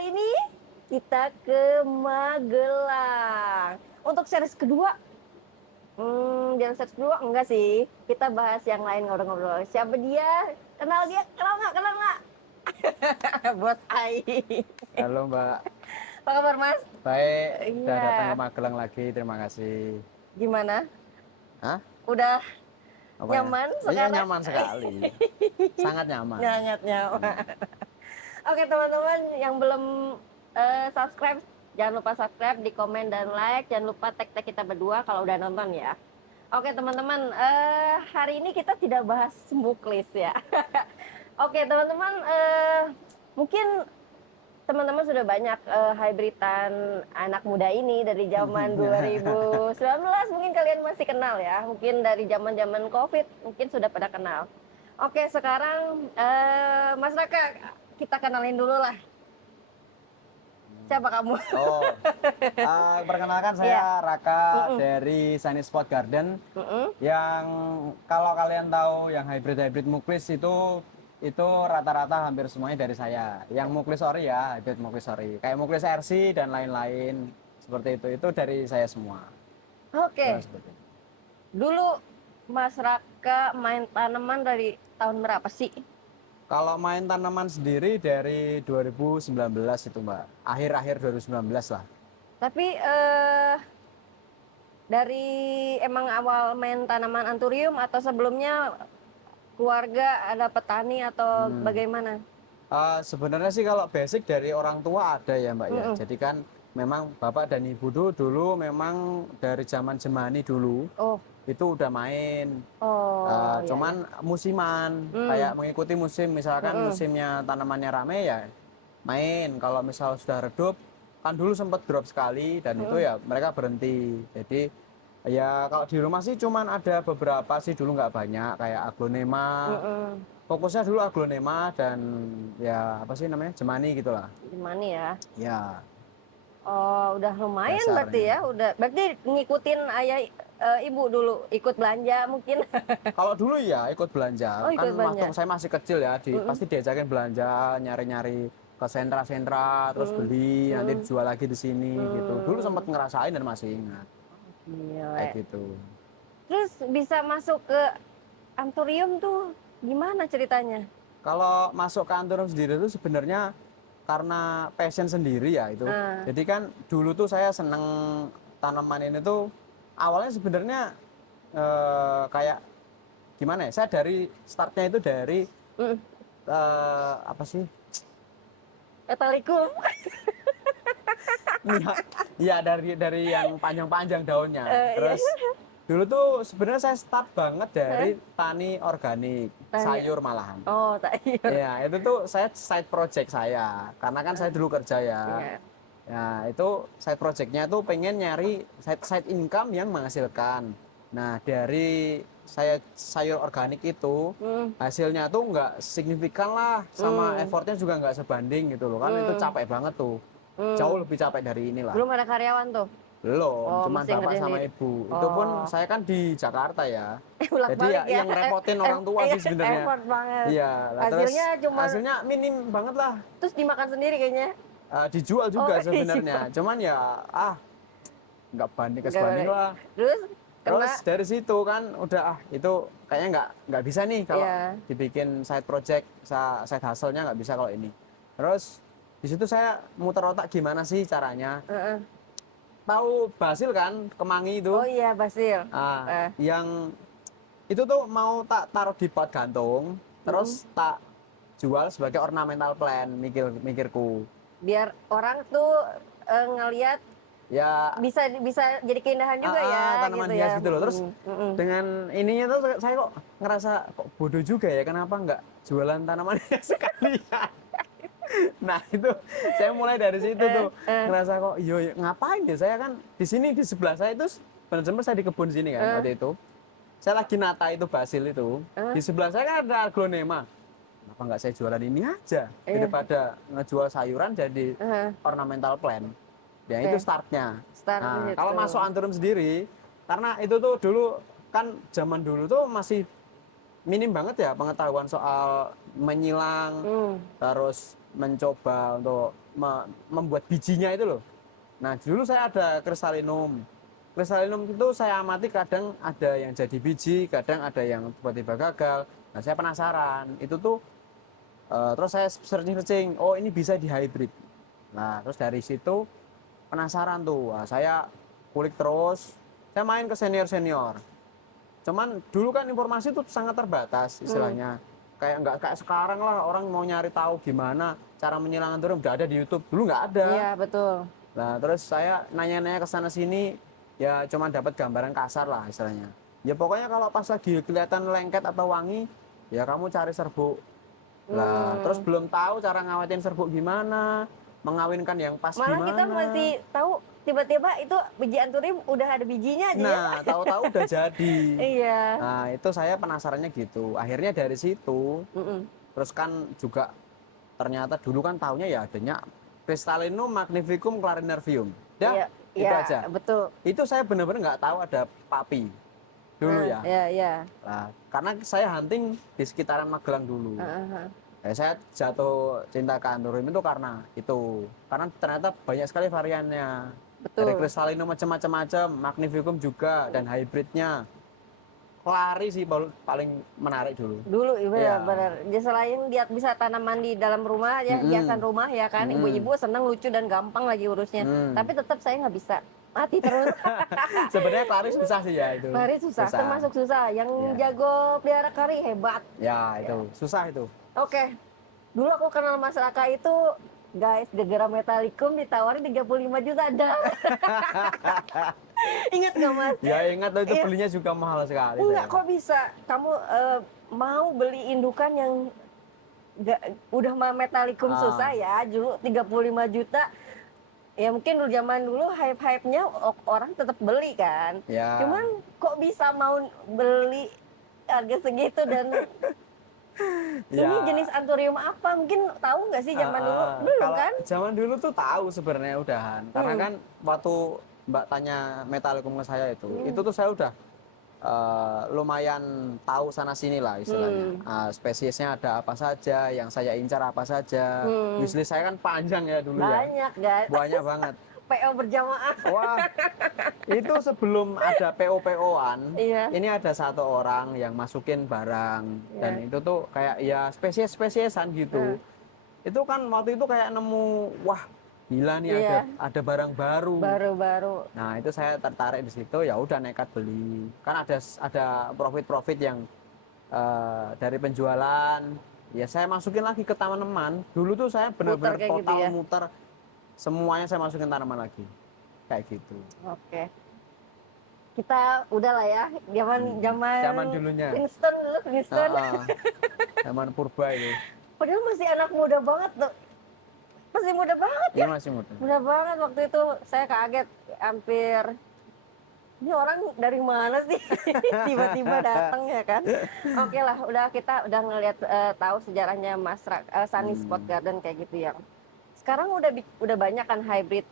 kali ini kita ke Magelang. Untuk series kedua, yang series kedua enggak sih. Kita bahas yang lain, ngobrol-ngobrol. Siapa dia? Kenal dia? Kenal nggak? Kenal nggak? Bos Ai. Halo Mbak, Apa kabar Mas? baik, udah Iya. datang ke Magelang lagi, terima kasih. Gimana? Hah? Udah Apa ya? nyaman Iya sekarang? nyaman sekali, sangat nyaman. Sangat nyaman. Oke teman-teman yang belum subscribe, jangan lupa subscribe, di komen dan like. Jangan lupa tag-tag kita berdua kalau udah nonton ya. Oke teman-teman, hari ini kita tidak bahas Muklis ya. Oke teman-teman, mungkin teman-teman sudah banyak hybridan anak muda ini dari zaman 2019, mungkin kalian masih kenal ya. Mungkin dari zaman-zaman COVID mungkin sudah pada kenal. Oke, sekarang Mas Raka, kita kenalin dulu lah. Siapa kamu? Oh, perkenalkan Iya. saya Raka dari Sunny Spot Garden. Yang kalau kalian tahu yang hybrid muklis itu rata-rata hampir semuanya dari saya. Yang muklis ori ya, hybrid muklis ori. Kayak muklis RC dan lain-lain seperti itu dari saya semua. Oke. Ya, seperti itu. Dulu Mas Raka main tanaman dari tahun berapa sih? Kalau main tanaman sendiri dari 2019 itu Mbak, akhir-akhir 2019 lah. Tapi dari emang awal main tanaman anturium atau sebelumnya keluarga ada petani atau bagaimana? Sebenarnya sih kalau basic dari orang tua ada ya Mbak ya. Jadi kan memang bapak dan ibu dulu memang dari zaman Jemani dulu Oh, itu udah main. oh, iya, Cuman musiman, kayak mengikuti musim, misalkan musimnya tanamannya rame ya main. Kalau misal sudah redup, kan dulu sempat drop sekali dan itu ya mereka berhenti. Jadi ya kalau di rumah sih cuman ada beberapa sih, dulu nggak banyak, kayak aglonema. Fokusnya dulu aglonema dan ya apa sih namanya, Jemani gitulah. gimana ya? Ya, Oh, udah lumayan dasarnya. berarti ya. Udah berarti ngikutin ayah ibu dulu ikut belanja mungkin. Kalau dulu ya ikut belanja, Oh, kan ikut belanja. waktu saya masih kecil ya, pasti diajakin belanja, nyari-nyari ke sentra-sentra, terus beli, nanti dijual lagi di sini gitu. Dulu sempat ngerasain dan masih ingat, kayak Gile. gitu. Terus bisa masuk ke anturium tuh gimana ceritanya? Kalau masuk ke Anturum sendiri itu sebenarnya karena passion sendiri ya itu. Jadi kan dulu tuh saya seneng tanaman ini tuh, awalnya sebenarnya kayak gimana ya? Saya dari startnya itu dari apa sih? Assalamualaikum. Iya, dari yang panjang-panjang daunnya. Iya. Terus dulu tuh sebenarnya saya start banget dari tani organik, sayur malahan. Oh, tak iya. Iya, itu tuh saya side project saya. Karena kan saya dulu kerja ya. Iya. Ya, itu side projectnya tuh pengen nyari side income yang menghasilkan. Nah, dari saya sayur organik itu hasilnya tuh nggak signifikan lah, sama effortnya juga nggak sebanding gitu loh kan. Itu capek banget tuh, jauh lebih capek dari inilah. Belum ada karyawan tuh. Belum, Oh, cuman mesti bapak ngerjain sama sendiri. ibu. Itu pun saya kan di Jakarta ya. Jadi Bolak-balik ya yang repotin orang tua iya, sih sebenarnya. effort banget. Iya, lah terus Hasilnya cuma hasilnya minim banget lah. terus dimakan sendiri kayaknya. Dijual juga Oh, sebenarnya. Cuman ya nggak banding kesebanding lah. Terus Terus kena dari situ kan udah itu kayaknya nggak bisa nih kalau Iya. dibikin side project, side hustle-nya nggak bisa kalau ini. Terus di situ saya muter otak gimana sih caranya. Tahu basil kan, kemangi itu. Oh iya, basil. Yang itu tuh mau tak taruh di pot gantung, terus tak jual sebagai ornamental plant, mikirku. Biar orang tuh ngelihat Ya bisa jadi keindahan juga ya tanaman gitu hias ya. gitu loh. Terus dengan ininya tuh saya kok ngerasa kok bodoh juga ya, kenapa nggak jualan tanaman hias sekalian. Nah itu saya mulai dari situ tuh ngerasa kok iya ngapain ya, saya kan di sini di sebelah saya itu benar-benar saya di kebun sini kan waktu itu. Saya lagi nata itu basil itu. Di sebelah saya kan ada aglonema. Kenapa nggak saya jualan ini aja daripada ngejual sayuran jadi ornamental plant. Ya itu startnya. Nah, kalau masuk Anturum sendiri, karena itu tuh dulu kan zaman dulu tuh masih minim banget ya pengetahuan soal menyilang, terus mencoba untuk membuat bijinya itu loh. Nah, dulu saya ada kristalinum. Kristalinum itu saya amati kadang ada yang jadi biji, kadang ada yang tiba-tiba gagal. Nah, saya penasaran. Itu tuh terus saya searching-searching, oh ini bisa di hybrid. Nah, terus dari situ penasaran tuh. Nah, saya kulik terus. Saya main ke senior-senior. Cuman dulu kan informasi itu sangat terbatas istilahnya. Kayak nggak kayak sekarang lah orang mau nyari tahu gimana cara menyilang anthurium udah ada di YouTube. Dulu nggak ada. Iya, betul. Nah, terus saya nanya-nanya ke sana sini ya cuma dapat gambaran kasar lah istilahnya. Ya pokoknya kalau pas lagi kelihatan lengket atau wangi, ya kamu cari serbuk. Lah, terus belum tahu cara ngawetin serbuk gimana, mengawinkan yang pas Malah gimana. kita masih tahu tiba-tiba itu biji anthurium udah ada bijinya aja ya. Nah, tahu-tahu udah jadi. Iya. Nah, itu saya penasarannya gitu. Akhirnya dari situ, Mm-mm. terus kan juga ternyata dulu kan taunya ya adanya Crystallinum magnificum clarinervium. Ya, Iya, itu iya, aja. betul. Itu saya benar-benar nggak tahu ada papi dulu ya. Iya, iya. Nah, karena saya hunting di sekitaran Magelang dulu. Saya jatuh cinta ke anthurium itu karena itu. Karena ternyata banyak sekali variannya. Betul. Dari Crystallinum macam-macam, magnificum juga dan hybridnya. Clary sih paling menarik dulu. Dulu iya Iya. benar. Dia selain dia bisa tanaman di dalam rumah ya, hiasan rumah ya kan. Ibu-ibu seneng, lucu dan gampang lagi urusnya. Tapi tetap saya nggak bisa. Mati terus. Sebenarnya Clary susah sih ya itu. Kari susah, termasuk susah. Yang jago pelihara kari hebat. Ya, itu susah itu. Oke. Dulu aku kenal Mas Raka itu, guys, gegera Metallicum ditawarin 35 juta dah. Ingat nggak Mas? Ya ingat loh itu Iya. belinya juga mahal sekali. Enggak, saya. kok bisa? Kamu mau beli indukan yang udah mah Metallicum susah ya, dulu 35 juta. Ya mungkin dulu zaman dulu hype-hype-nya orang tetap beli kan. Ya. Cuman kok bisa mau beli harga segitu dan ini Ya. jenis anthurium apa? Mungkin tahu nggak sih zaman dulu? Belum Kalau kan? zaman dulu tuh tahu sebenarnya udahan. Karena kan waktu Mbak tanya Metallicum ke saya itu tuh saya udah lumayan tahu sana sini lah istilahnya. Spesiesnya ada apa saja, yang saya incar apa saja. Wishlist saya kan panjang ya dulu ya. Banyak guys. Banyak banget. PO berjamaah. Wah, itu sebelum ada PO-PO-an, Iya. ini ada satu orang yang masukin barang dan itu tuh kayak ya spesies-spesiesan gitu. Itu kan waktu itu kayak nemu, wah gila nih ada barang baru. Baru-baru. Nah itu saya tertarik di situ, ya udah nekat beli. Kan ada profit-profit yang dari penjualan. Ya saya masukin lagi ke tanaman. Dulu tuh saya benar-benar Muter kayak gitu total ya? muter. Semuanya saya masukin tanaman lagi. Kayak gitu. Oke. Kita udah lah ya, zaman dulunya. Winston dulu, Winston. Zaman purba itu. Padahal masih anak muda banget tuh. Masih muda banget ya. Ini masih muda. Muda banget waktu itu, saya kaget hampir. Ini orang dari mana sih? Tiba-tiba datang ya kan. Oke lah, kita udah ngelihat tahu sejarahnya Mas Sunny Spot Garden kayak gitu ya. Sekarang udah banyak kan hybrid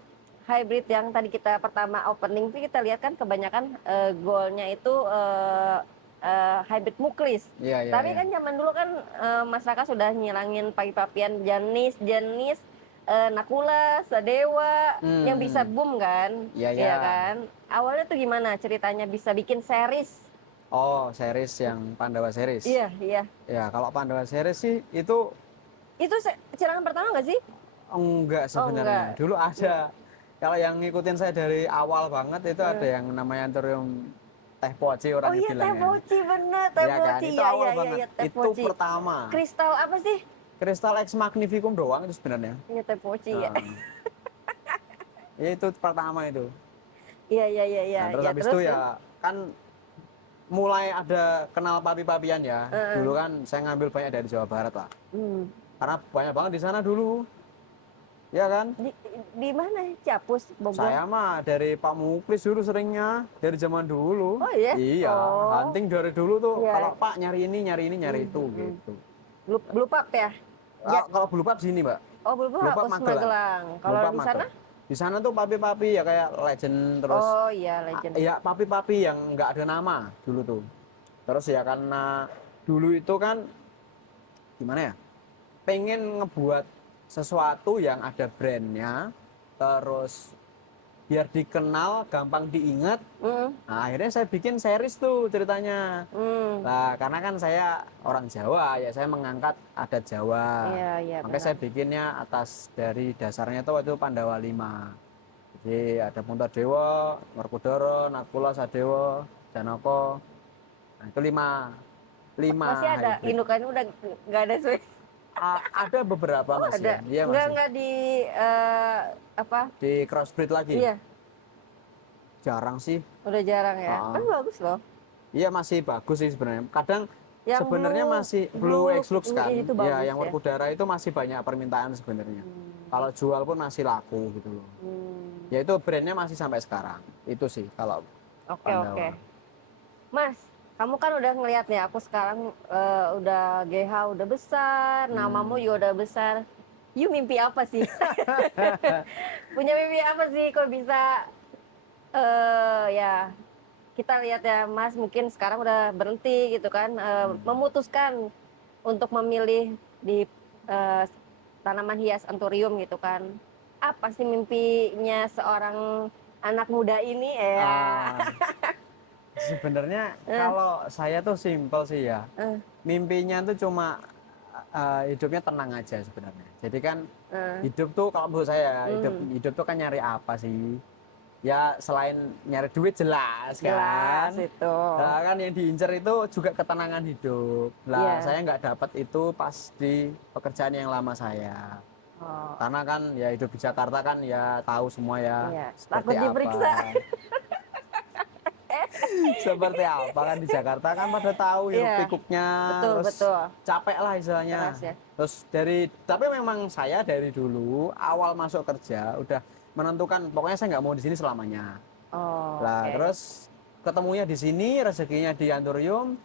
yang tadi kita pertama opening sih kita lihat kan kebanyakan goalnya itu hybrid muklis. Iya, Tapi kan zaman dulu kan Mas Raka sudah nyilangin papi-papian jenis Nakula, Sadewa yang bisa boom kan? Iya. Kan? Awalnya tuh gimana ceritanya bisa bikin series? Oh, series yang Pandawa series. Iya. Ya, kalau Pandawa series sih itu Cilangan pertama nggak sih? enggak sebenarnya. Dulu ada. Kalau yang ngikutin saya dari awal banget itu ada yang namanya Anthurium teh poci orang Oh iya, bilangnya. teh poci bener, teh Iya kan? poci. Itu awal banget. Teh Itu poci. pertama. Kristal apa sih? Kristal X magnificum doang itu sebenarnya. Iya, teh poci ya. Ya itu pertama itu. Iya. Nah, terus habis itu ya kan mulai ada kenal papi-papian ya. Dulu kan saya ngambil banyak dari Jawa Barat lah. Karena banyak banget di sana dulu. Ya kan? Di mana? Ciapus, Bogor. Saya mah dari Pak Muklis dulu seringnya dari zaman dulu. Oh iya? Iya, Oh. hunting dari dulu tuh. Iya. Kalau Pak nyari ini itu gitu. Blue Pap ya? Kalau Blue Pub sini, Mbak. Oh, Blue Blue Pub Pap Magelang. Magelang. Kalau Blue Pub di sana? Magelang. Di sana tuh papi-papi ya kayak legend terus. Oh iya, legend. Iya, papi-papi yang nggak ada nama dulu tuh. Terus ya karena dulu itu kan gimana ya? Pengen ngebuat sesuatu yang ada brandnya, terus biar dikenal, gampang diingat. Nah, akhirnya saya bikin series tuh ceritanya. Nah, karena kan saya orang Jawa, ya saya mengangkat adat Jawa. Iya, iya, Makanya saya bikinnya atas dari dasarnya itu waktu Pandawa 5. Jadi ada Puntadewa, Werkudara, Nakula, Sadewa, Janaka. Nah, itu 5 Masih ada hybrid. indukannya udah nggak ada sih. Ada beberapa Oh, masih ada. ya. Iya masih. Nggak di apa? Di crossbreed lagi. Iya, Jarang sih. udah jarang ya. Kan bagus loh. Iya masih bagus sih sebenarnya. Kadang Yang sebenarnya blue- masih blue Blue X-Lux kan. itu Ya, bagus yang ya. Werkudara itu masih banyak permintaan sebenarnya. Kalau jual pun masih laku gitu loh. Ya itu brandnya masih sampai sekarang. Itu sih kalau Oke, Pandawa. oke. Mas, kamu kan udah ngeliat nih aku sekarang udah GH udah besar, namamu juga udah besar. You mimpi apa sih? Punya mimpi apa sih kok bisa ya kita lihat ya Mas mungkin sekarang udah berhenti gitu kan memutuskan untuk memilih di eh, tanaman hias anthurium gitu kan. Apa sih mimpinya seorang anak muda ini ya? Ah, sebenarnya kalau saya tuh simpel sih ya. Mimpinya tuh cuma hidupnya tenang aja sebenarnya. Jadi kan hidup tuh kalau menurut saya hidup tuh kan nyari apa sih? Ya selain nyari duit jelas kan. Jelas itu. Nah, kan yang diincar itu juga ketenangan hidup. Lah Iya. saya nggak dapat itu pas di pekerjaan yang lama saya. Oh, Karena kan ya hidup di Jakarta kan ya tahu semua ya iya. seperti Takut apa. diperiksa. Seperti apa kan di Jakarta kan pada tahu hiruk Iya. pikuknya, Betul, terus betul. capek lah istilahnya. Keras ya. Terus tapi memang saya dari dulu awal masuk kerja udah menentukan pokoknya saya nggak mau di sini selamanya. Oh, Lah oke. terus ketemunya di sini, rezekinya di Anthurium.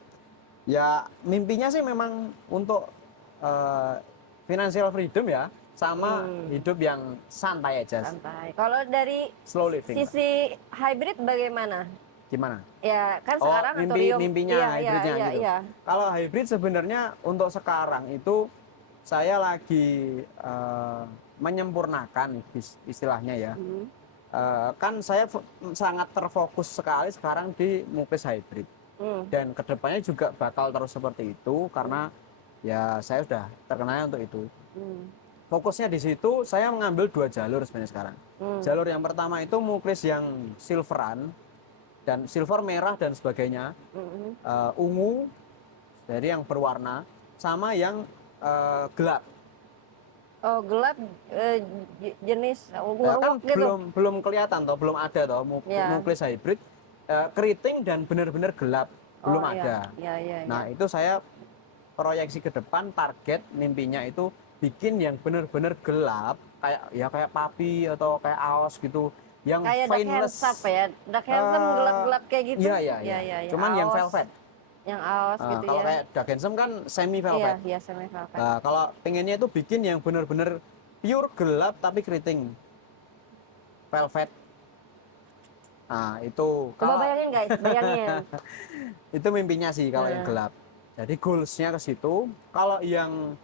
Ya mimpinya sih memang untuk financial freedom ya, sama hidup yang santai aja, Santai. Kalau dari slow living. sisi hybrid bagaimana? Gimana? Ya kan Oh, sekarang anthurium. mimpinya Iya, hybridnya iya, gitu. iya. Kalau hybrid sebenarnya untuk sekarang itu saya lagi menyempurnakan istilahnya ya. Kan saya sangat terfokus sekali sekarang di Muklis hybrid. Dan kedepannya juga bakal terus seperti itu karena ya saya sudah terkenal untuk itu. Fokusnya di situ saya mengambil 2 jalur sebenarnya sekarang. Jalur yang pertama itu Muklis yang silveran dan silver merah dan sebagainya, ungu dari yang berwarna sama yang gelap. Oh, gelap jenis Kan ungu-ungu gitu. belum kelihatan toh, belum ada toh Ya. Muklis hybrid keriting dan benar-benar gelap belum Oh, ada. Iya, iya, iya. Nah itu saya proyeksi ke depan target mimpinya itu bikin yang benar-benar gelap kayak papi atau kayak aos gitu yang Kayak dark fineless. handsome ya. Dark handsome gelap-gelap kayak gitu. Iya, iya, iya. Iya. Cuman yang Aos. velvet. Yang aos gitu Kalau ya. kayak dark handsome kan semi Iya, velvet. iya semi velvet. Nah, kalau pengennya itu bikin yang benar-benar pure gelap tapi keriting velvet. Nah, itu Coba bayangin guys, bayangin. itu mimpinya sih kalau yang Nah. gelap. Jadi goalsnya ke situ. Kalau yang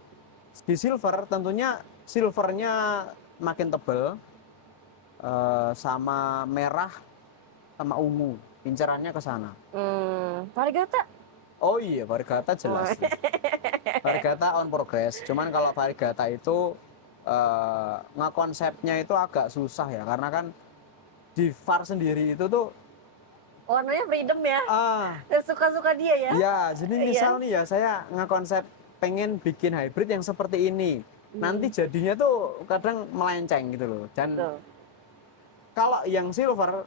di silver tentunya silvernya makin tebel sama merah sama ungu. Incarannya ke sana. Varigata. Oh iya, varigata jelas. Varigata on progress. Cuman kalau varigata itu ngekonsepnya itu agak susah ya karena kan di VAR sendiri itu tuh Warnanya freedom ya. Suka-suka dia ya. ya jadi Iya. misal nih ya saya ngekonsep pengen bikin hybrid yang seperti ini. Nanti jadinya tuh kadang melenceng gitu loh. Dan Betul. kalau yang silver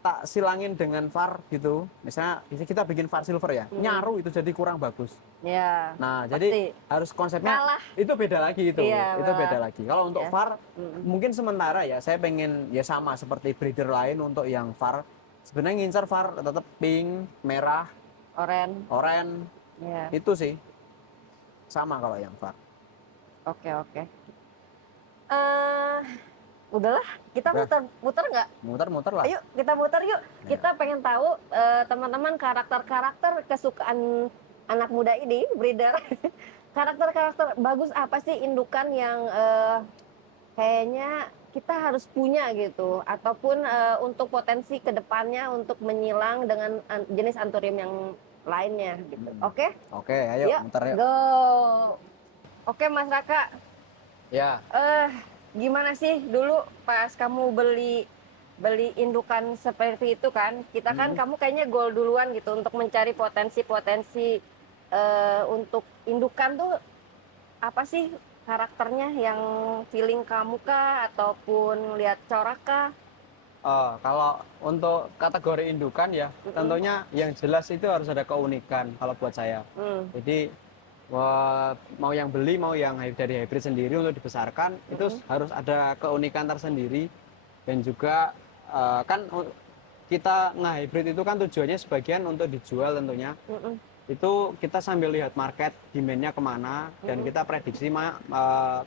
tak silangin dengan VAR gitu. Misalnya kita bikin VAR silver ya, nyaru itu jadi kurang bagus. Ya. Nah, pasti. jadi harus konsepnya Kalah. itu beda lagi itu. Iya, Itu beda lagi. Kalau untuk Iya. VAR mungkin sementara ya saya pengen ya sama seperti breeder lain untuk yang VAR. Sebenarnya ngincar VAR tetap pink, merah, oranye. Ya. Itu sih. Sama kalau yang VAR. Oke, oke. Udahlah, kita Udah. muter nggak? Muter-muter lah. Ayo kita muter yuk. Kita pengen tahu teman-teman karakter-karakter kesukaan anak muda ini, breeder, karakter-karakter bagus apa sih indukan yang kayaknya kita harus punya gitu, ataupun untuk potensi kedepannya untuk menyilang dengan jenis anthurium yang lainnya gitu. Oke? Oke, ayo Yuk, muter yuk. go. Oke Mas Raka, Ya, eh gimana sih dulu pas kamu beli beli indukan seperti itu kan? Kita kan kamu kayaknya goal duluan gitu untuk mencari potensi-potensi untuk indukan tuh apa sih karakternya yang feeling kamu kah ataupun lihat corak kah? kalau untuk kategori indukan ya, tentunya yang jelas itu harus ada keunikan kalau buat saya. Hmm. Jadi mau yang beli mau yang dari hybrid sendiri untuk dibesarkan itu harus ada keunikan tersendiri, dan juga kan kita nge-hybrid itu kan tujuannya sebagian untuk dijual tentunya. Itu kita sambil lihat market demand-nya kemana, dan kita prediksi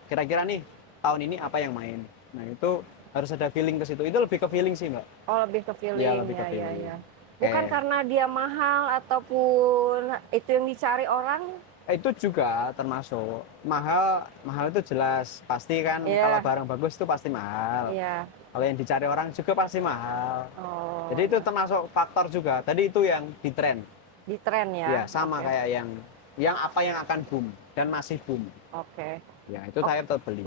kira-kira nih tahun ini apa yang main. Nah itu harus ada feeling ke situ. Itu lebih ke feeling sih mbak. Oh lebih ke feeling Ya, lebih ke ya, ya, feeling. ya. Bukan karena dia mahal ataupun itu yang dicari orang. Itu juga termasuk mahal. Mahal itu jelas pasti kan. Iya. Kalau barang bagus itu pasti mahal. Iya. Kalau yang dicari orang juga pasti mahal. Oh. Jadi itu termasuk faktor juga. Tadi itu yang di tren. Di tren ya. Ya sama Oke. kayak yang apa yang akan boom dan masih boom. Oke. Ya itu saya tetap beli.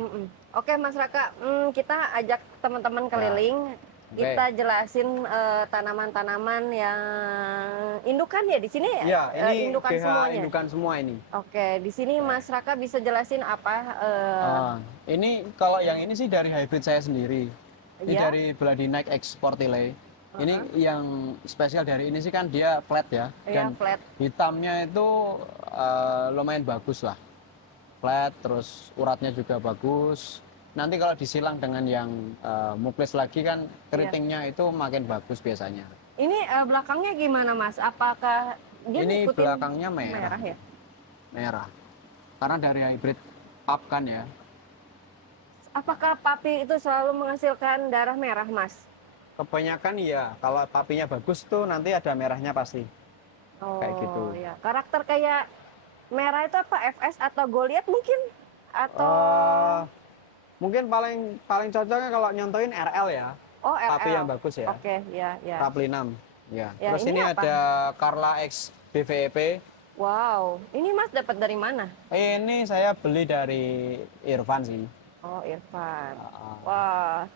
Oke Mas Raka, kita ajak teman-teman keliling. Kita jelasin tanaman-tanaman yang indukan ya di sini ya? Ya, ini indukan BH semuanya. indukan semua ini. Oke, di sini Mas Raka bisa jelasin apa? Ini kalau yang ini sih dari hybrid saya sendiri. Ini Iya? dari Bladinac X Sportile. Ini yang spesial dari ini sih kan dia flat ya. Iya, Dan flat. hitamnya itu lumayan bagus lah. Flat, terus uratnya juga bagus. Nanti kalau disilang dengan yang muklis lagi kan keritingnya itu makin bagus biasanya. Ini belakangnya gimana Mas? Apakah dia Ini ngikutin belakangnya merah. ya? Merah. Karena dari hybrid up kan ya. Apakah papi itu selalu menghasilkan darah merah Mas? Kebanyakan iya, kalau papinya bagus tuh nanti ada merahnya pasti. Oh, Kayak gitu. Ya. Karakter kayak merah itu apa? FS atau Goliath mungkin? Atau Mungkin paling cocoknya kalau nyontoin RL ya. oh RL. Papi yang bagus ya. Oke, ya, ya. Raplinam. Ya. Ya, Terus ini ini apa? ada Carla X BVEP. Wow, ini Mas dapat dari mana? Ini saya beli dari Irfan sih. Oh, Irfan. Wah.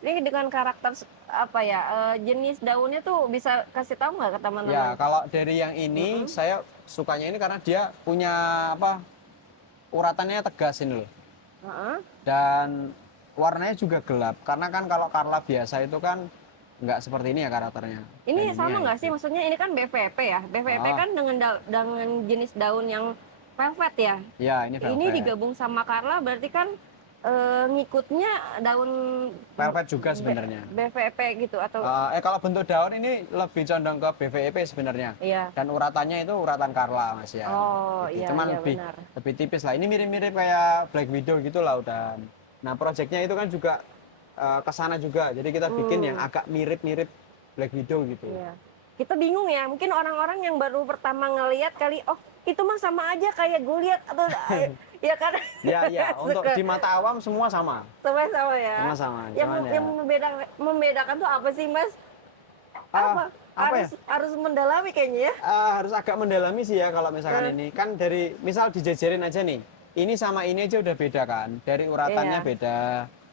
Ini dengan karakter apa ya? Jenis daunnya tuh bisa kasih tahu nggak ke Ya, teman-teman? kalau dari yang ini saya sukanya ini karena dia punya apa? Uratannya tegas ini loh. Dan warnanya juga gelap. Karena kan kalau Carla biasa itu kan nggak seperti ini ya karakternya. Ini Dan sama nggak gitu. sih? Maksudnya ini kan BVP ya. BVP kan dengan jenis daun yang velvet ya. Ya, ini velvet. Ini digabung sama Carla berarti kan ngikutnya daun Velvet juga sebenarnya. BVP gitu atau Kalau bentuk daun ini lebih condong ke BVEP sebenarnya. iya. Dan uratannya itu uratan Carla Mas ya. Oh, Gitu. iya, Cuman iya, lebih benar. lebih tipis lah. Ini mirip-mirip kayak Black Widow gitu lah udah. Nah, proyeknya itu kan juga ke sana juga. Jadi kita bikin yang agak mirip-mirip Black Widow gitu. Iya. Kita bingung ya, mungkin orang-orang yang baru pertama ngelihat kali, oh itu mah sama aja kayak Goliath atau ya kan? Ya, untuk di mata awam semua sama. Sama ya. Semua sama. Yang, Cuman ya. yang membedakan tuh apa sih Mas? Apa Harus mendalami kayaknya ya. Harus agak mendalami sih ya kalau misalkan ini. Kan dari misal dijejerin aja nih. Ini sama ini aja udah beda kan. Dari uratannya Iya. beda.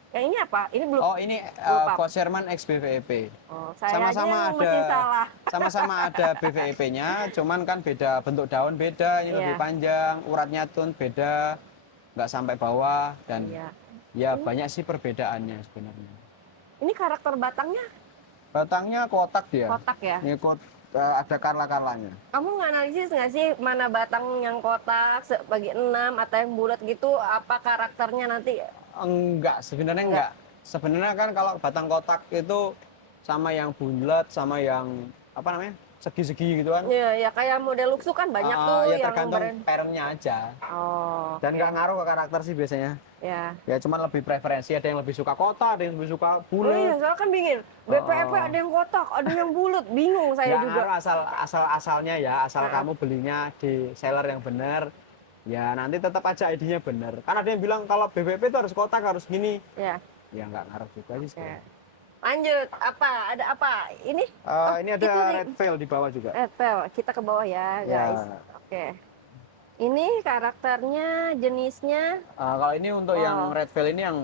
Yang ini apa? Ini belum. Oh, ini Lupa. Fosherman X BVEP. Oh, saya Sama-sama aja mesti salah. sama-sama ada BVEP-nya, cuman kan beda bentuk daun beda, ini lebih Iya. panjang, uratnya tun beda, nggak sampai bawah dan Iya. ya banyak sih perbedaannya sebenarnya. Ini karakter batangnya Batangnya kotak dia. kotak ya. Ini ada karla-karlanya. Kamu nganalisis nggak sih mana batang yang kotak sebagi 6 atau yang bulat gitu? Apa karakternya nanti? Enggak, sebenarnya enggak. Sebenarnya kan kalau batang kotak itu sama yang bulat, sama yang apa namanya? segi-segi gitu kan. Iya, ya kayak model Luxu kan banyak tuh Ya yang tergantung parentnya aja. Oh, Dan nggak ngaruh ke karakter sih biasanya. ya. Ya cuman lebih preferensi, ada yang lebih suka kotak, ada yang lebih suka Oh iya, bulat. soalnya kan bingung. BPP ada yang kotak, ada yang bulat, bingung saya Nggak juga. ngaruh asalnya ya, asal Ah, kamu belinya di seller yang benar. Ya nanti tetap aja ID-nya benar. Kan ada yang bilang kalau BBP itu harus kotak, harus gini. ya. Ya nggak ngaruh juga sih Oke. sebenarnya. Lanjut, apa? Ada apa? Ini? Oh, Ini itu ada di red veil di bawah juga. Pel. Kita ke bawah ya, guys. Ya. Oke. Ini karakternya, jenisnya. Kalau ini untuk yang Oh, red veil ini yang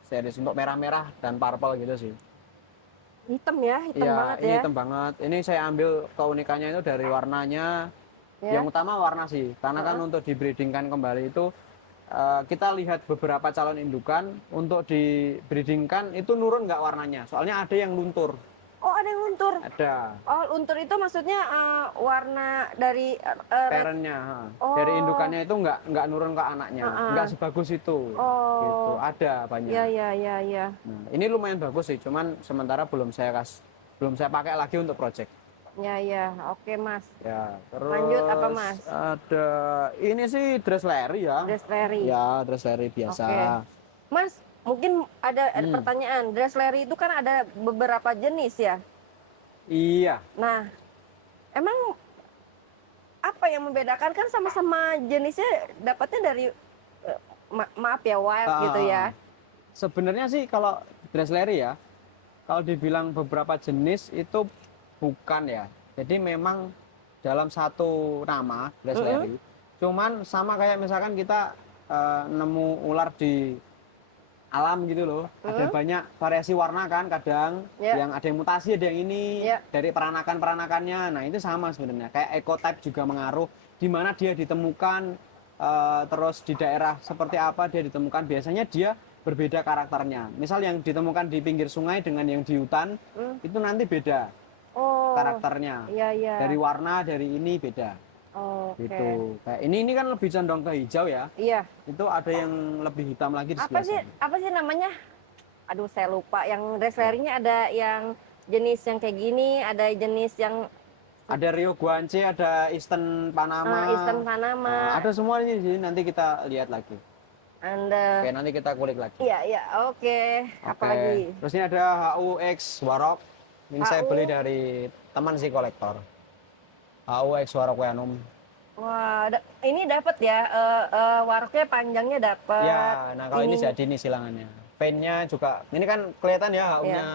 series untuk merah-merah dan purple gitu sih. hitam ya, hitam Iya, banget ini ya. hitam banget. Ini saya ambil keunikannya itu dari warnanya. Ya. Yang utama warna sih, karena kan untuk dibreedingkan kembali itu kita lihat beberapa calon indukan untuk dibreedingkan itu nurun nggak warnanya. Soalnya ada yang luntur. Oh, ada yang luntur. Ada Oh, luntur itu maksudnya warna dari red. parentnya, dari Oh. indukannya itu nggak nurun ke anaknya, nggak sebagus itu. Oh. Gitu, ada banyak. Ya, ya, ya, ya. Nah, ini lumayan bagus sih, cuman sementara belum saya pakai lagi untuk project. Ya, ya. Oke, Mas. Ya, terus Lanjut apa, Mas? ada ini sih dress Larry ya. Dress Larry. Ya, dress Larry biasa. Oke. Mas, mungkin ada Hmm. pertanyaan. Dress Larry itu kan ada beberapa jenis ya. Iya, Nah, emang apa yang membedakan kan sama-sama jenisnya dapatnya dari maaf ya wild gitu ya. sebenarnya sih kalau dress Larry ya, kalau dibilang beberapa jenis itu bukan ya. Jadi memang dalam satu nama dress Larry. Cuman sama kayak misalkan kita nemu ular di alam gitu loh. Ada banyak variasi warna kan kadang. Ya. Yang ada yang mutasi, ada yang ini. Ya. Dari peranakan-peranakannya. Nah itu sama sebenarnya. Kayak ecotype juga mengaruh. Di mana dia ditemukan, terus di daerah seperti apa dia ditemukan. Biasanya dia berbeda karakternya. Misal yang ditemukan di pinggir sungai dengan yang di hutan, itu nanti beda Oh. karakternya. Iya, iya. Dari warna, dari ini beda. Oh, oke. Gitu. Kayak ini kan lebih condong ke hijau ya. Iya. Itu ada yang lebih hitam lagi di Apa sebelah sih sana. apa sih namanya? Aduh, saya lupa. Yang dress Larry-nya ada yang jenis yang kayak gini, ada jenis yang Ada Rio Guanche, ada Eastern Panama. Eastern Panama. Ada semua ini sih, nanti kita lihat lagi. Anda. Oke, nanti kita kulik lagi. Iya, iya, oke. Apa Oke. lagi? Terus ini ada HUX Warok. Ini saya HU. beli dari teman si kolektor. HUX Warok Weanum. Wah, ini dapat ya, waroknya panjangnya dapat. Ya, nah kalau ini jadi nih silangannya. Fan-nya juga, ini kan kelihatan ya HU-nya.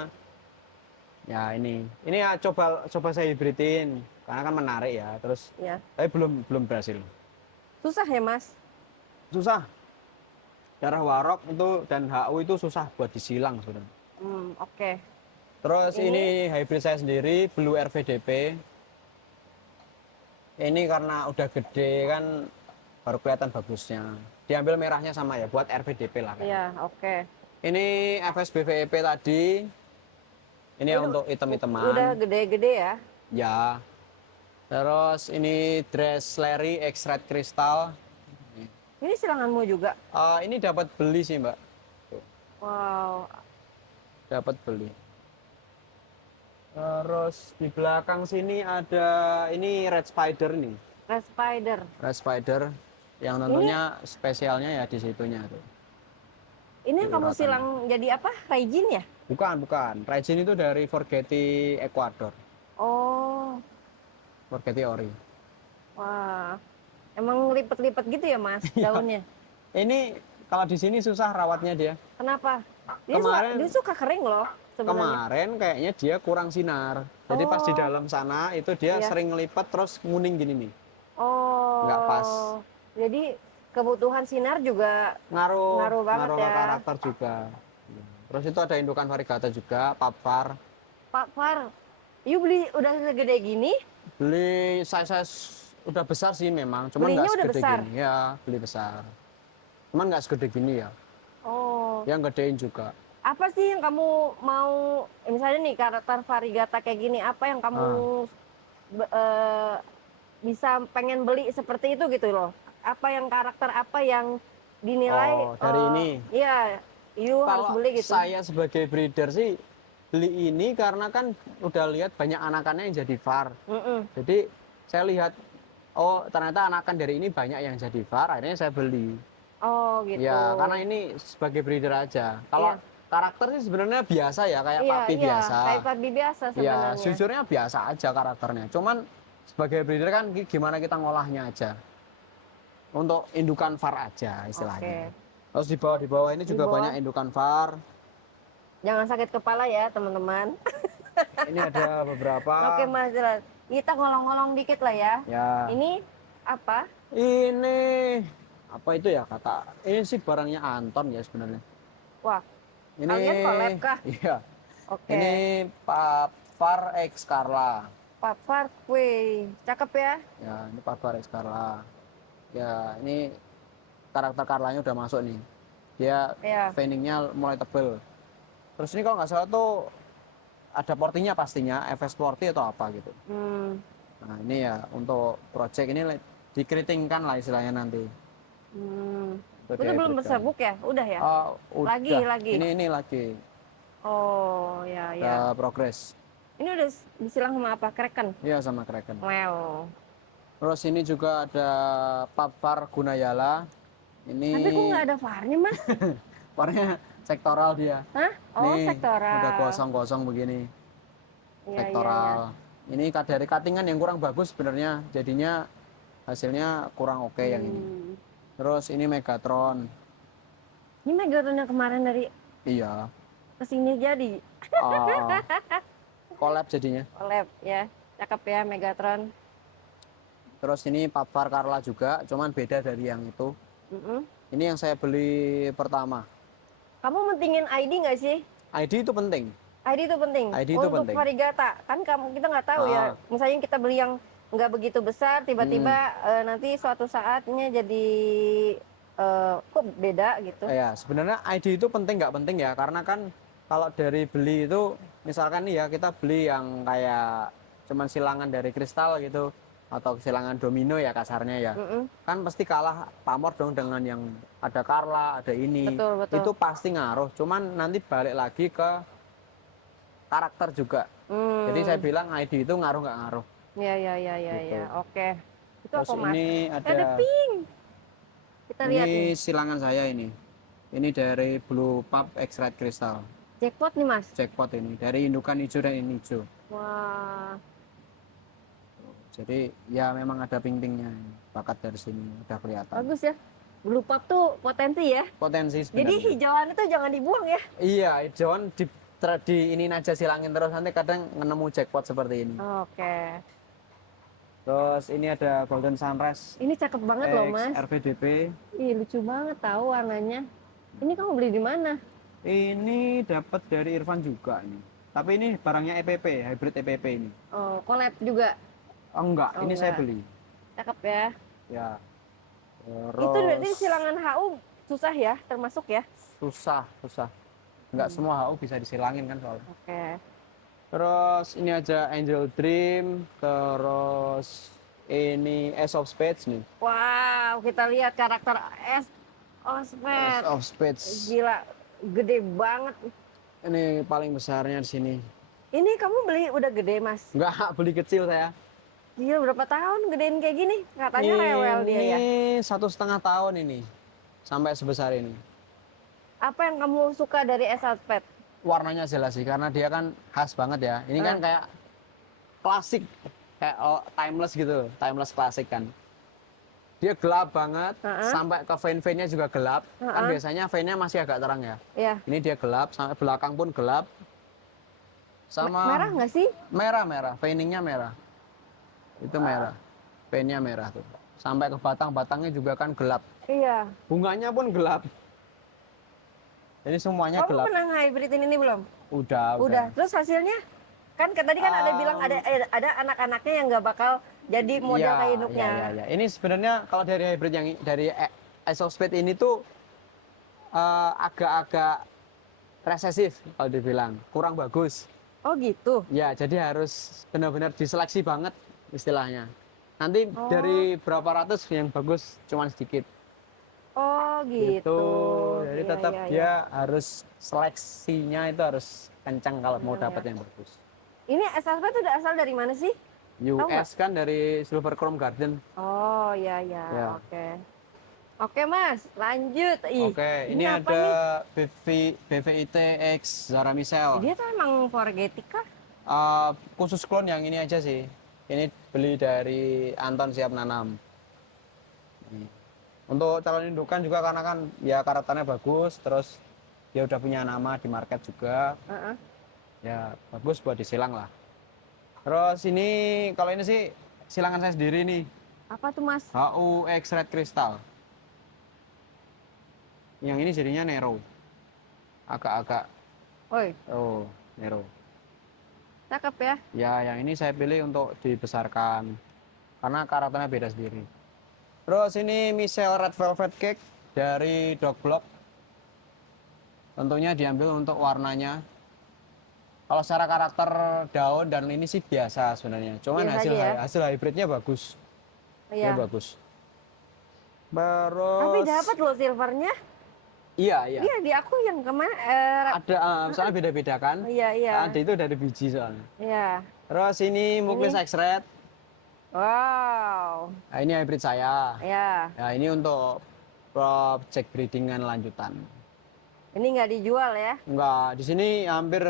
Ya ini ya coba saya hybridin karena kan menarik ya. Terus, Ya. tapi belum berhasil. Susah ya, Mas? Susah. Darah warok itu dan HU itu susah buat disilang sebenarnya. Oke. Terus ini hybrid saya sendiri Blue RVDP. Ini karena udah gede kan baru kelihatan bagusnya. Diambil merahnya sama ya buat RVDP lah. Iya, oke. Ini FSBVEP tadi. Ini ya untuk item-iteman. Udah gede-gede ya. Ya. Terus ini dress Larry X Red Crystal. Ini silanganmu juga. Ini dapat beli sih, Mbak. Wow. Dapat beli. Terus di belakang sini ada ini Red Spider nih. Red Spider. Red Spider yang tentunya spesialnya ya di situnya tuh. Ini yang kamu silang jadi apa? Raijin ya? Bukan. Raijin itu dari Forgetti Ecuador. Oh. Forgetti Ori. Wah. Emang lipet-lipet gitu ya, Mas, daunnya? Ini kalau di sini susah rawatnya dia. Kenapa? Dia suka kering loh sebenarnya. Kemarin kayaknya dia kurang sinar. Jadi pas di dalam sana itu dia sering ngelipet terus nguning gini nih. Oh. Nggak pas. Jadi kebutuhan sinar juga Ngaruh banget ke ya. karakter juga. Terus itu ada indukan varigata juga, papar. Pak Far, you beli udah segede gini? Beli size udah besar sih memang, cuman Belinya nggak udah segede besar? gini. Ya, beli besar. Cuman nggak segede gini ya. Oh. Yang gedein juga. Apa sih yang kamu mau, misalnya nih karakter varigata kayak gini, apa yang kamu bisa pengen beli seperti itu gitu loh? Apa yang karakter apa yang dinilai? Oh, dari ini. Iya, you harus Kalau beli gitu. saya sebagai breeder sih beli ini karena kan udah lihat banyak anakannya yang jadi VAR. Mm-mm. Jadi saya lihat, oh ternyata anakan dari ini banyak yang jadi VAR, akhirnya saya beli. Oh gitu. Ya, karena ini sebagai breeder aja. Kalau Iya. karakter sih sebenarnya biasa ya, kayak Iya, papi iya, biasa. kayak papi biasa Ya, sebenarnya. sejujurnya biasa aja karakternya. Cuman sebagai breeder kan gimana kita ngolahnya aja. Untuk indukan VAR aja istilahnya. Oke. Terus di bawah ini Di juga bawah. banyak indukan VAR. Jangan sakit kepala ya, teman-teman. Ini ada beberapa. Oke, Mas Jelas. Kita ngolong-ngolong dikit lah ya. Ya. Ini apa? Ini apa itu ya kata? Ini sih barangnya Anton ya sebenarnya. Wah, Ini kalian collab kah? Iya. Oke. Ini Pak VAR X Carla. Pak Far, wih, cakep ya. Ya, ini Pak VAR X Carla. Ya, ini karakter Carlanya udah masuk nih. Dia Ya. veiningnya mulai tebel. Terus ini kalau nggak salah tuh ada portinya pastinya, FS porti atau apa gitu. Hmm. Nah, ini ya untuk project ini dikeritingkan lah istilahnya nanti. Hmm. Untuk Itu belum dihybridkan. bersabuk ya? Udah ya? Oh, udah. Lagi. Ini lagi. Oh, ya, ya. Udah progres. Ini udah disilang sama apa? Kraken? Iya sama Kraken. Wow. Terus ini juga ada Papar Gunayala. Ini Tapi kok nggak ada farnya, Mas? warnanya sektoral dia. Hah? Oh, Nih, sektoral. udah kosong-kosong begini. Iya, Sektoral. iya, Ini dari cuttingan yang kurang bagus sebenarnya. Jadinya hasilnya kurang oke iya. yang ini. Terus ini Megatron. Ini Megatron yang kemarin dari Iya. kesini jadi. Collab jadinya. Collab ya. Cakep ya Megatron. Terus ini Papar Carla juga, cuman beda dari yang itu. Mm-mm. Ini yang saya beli pertama. Kamu mentingin ID nggak sih? ID itu penting. ID itu penting. ID itu Untuk penting. varigata kan kita nggak tahu ya. Misalnya kita beli yang nggak begitu besar, tiba-tiba nanti suatu saatnya jadi kok beda gitu. Ya, sebenarnya ID itu penting nggak penting ya, karena kan kalau dari beli itu, misalkan nih ya kita beli yang kayak cuman silangan dari kristal gitu, atau silangan domino ya kasarnya ya, Mm-mm. kan pasti kalah pamor dong dengan yang ada Carla, ada ini. Betul, betul. Itu pasti ngaruh, cuman nanti balik lagi ke karakter juga. Jadi saya bilang ID itu ngaruh nggak ngaruh. Ya, Gitu. ya. Oke. Itu Terus apa Mas? ini Ada pink. Kita lihat ini nih. silangan saya ini. Ini dari Blue Pub X-Ray Crystal. Jackpot nih Mas. Jackpot ini dari indukan hijau dan ini hijau. Wah. Jadi ya memang ada ping-pingnya, bakat dari sini udah kelihatan. Bagus ya. Blue pop tuh potensi ya. Potensi Jadi sebenarnya. hijauan itu jangan dibuang ya. Iya, hijauan di ini aja silangin terus, nanti kadang nemu jackpot seperti ini. Oke. Terus ini ada Golden Sunrise Ini cakep banget loh X Mas. RVDP. Ih lucu banget tahu warnanya. Ini kamu beli di mana? Ini dapat dari Irfan juga ini. Tapi ini barangnya EPP, hybrid EPP ini. Oh, collab juga. Oh enggak, Oh, ini saya enggak. beli. Cakep ya. Ya. Itu berarti Terus silangan HU susah ya, termasuk ya. susah. Enggak semua HU bisa disilangin kan soalnya. Oke. Terus ini aja Angel Dream, terus ini Ace of Spades nih. Wow, kita lihat karakter S Ospet. Ace of Spades. Gila, gede banget. Ini paling besarnya di sini. Ini kamu beli udah gede Mas. Enggak, beli kecil saya. Gila berapa tahun gedein kayak gini? Katanya rewel dia ya. Ini 1,5 tahun ini sampai sebesar ini. Apa yang kamu suka dari S Ospet? Warnanya jelas sih karena dia kan khas banget ya. Ini kan kayak klasik, kayak timeless gitu, timeless klasik kan. Dia gelap banget, sampai ke vein-veinnya juga gelap. Kan biasanya veinnya masih agak terang ya. Iya. Ini dia gelap, sampai belakang pun gelap. Sama Merah nggak sih? merah, veiningnya merah. Itu merah, veinnya merah tuh. Sampai ke batang-batangnya juga kan gelap. Iya. Bunganya pun gelap. Jadi semuanya Kamu gelap. pernah hybridin ini belum? Udah. Terus hasilnya? Kan tadi kan ada bilang ada anak-anaknya yang nggak bakal jadi model Iya, kayak induknya. iya. Ini sebenarnya kalau dari hybrid yang dari Ace of Spades ini tuh agak-agak resesif kalau dibilang, kurang bagus. Oh gitu. Ya, jadi harus benar-benar diseleksi banget istilahnya. Nanti dari berapa ratus yang bagus cuman sedikit. Oh gitu. Jadi Iya, tetap iya, iya. dia harus seleksinya itu harus kencang kalau mau Iya, dapat iya. yang bagus. Ini SLP itu udah asal dari mana sih? Tahu nggak? US kan dari Silver Chrome Garden. Oh iya iya, Ya. oke. Oke Mas, lanjut. Ih, Oke, ini ini apa ada nih? BVIT X Zara Michelle. Dia tuh emang Forgetika? Khusus klon yang ini aja sih. Ini beli dari Anton Siap Nanam. Nih. Untuk calon indukan juga karena kan ya karakternya bagus, terus dia udah punya nama di market juga, Heeh. ya bagus buat disilang lah. Terus ini kalau ini sih silangan saya sendiri nih, Apa tuh Mas? HU X Red Crystal. Yang ini jadinya Nero, agak-agak Woi, Nero. cakep ya. Ya, yang ini saya pilih untuk dibesarkan karena karakternya beda sendiri. Terus ini Michelle Red Velvet Cake dari Dog Block. Tentunya diambil untuk warnanya. Kalau secara karakter daun dan ini sih biasa sebenarnya. Cuman Biasa hasil aja ya. hasil hybridnya bagus. Dia Iya. bagus. Tapi Terus dapat loh silvernya. iya, iya. Iya, di aku yang kemana? Ada soalnya beda-beda kan? Iya, iya. Ada itu dari biji soalnya. Iya. Terus ini Muklis X-Red. Wow. Nah, ini hybrid saya. Ya. Ya, ini untuk project breedingan lanjutan. Ini nggak dijual ya? Enggak, di sini hampir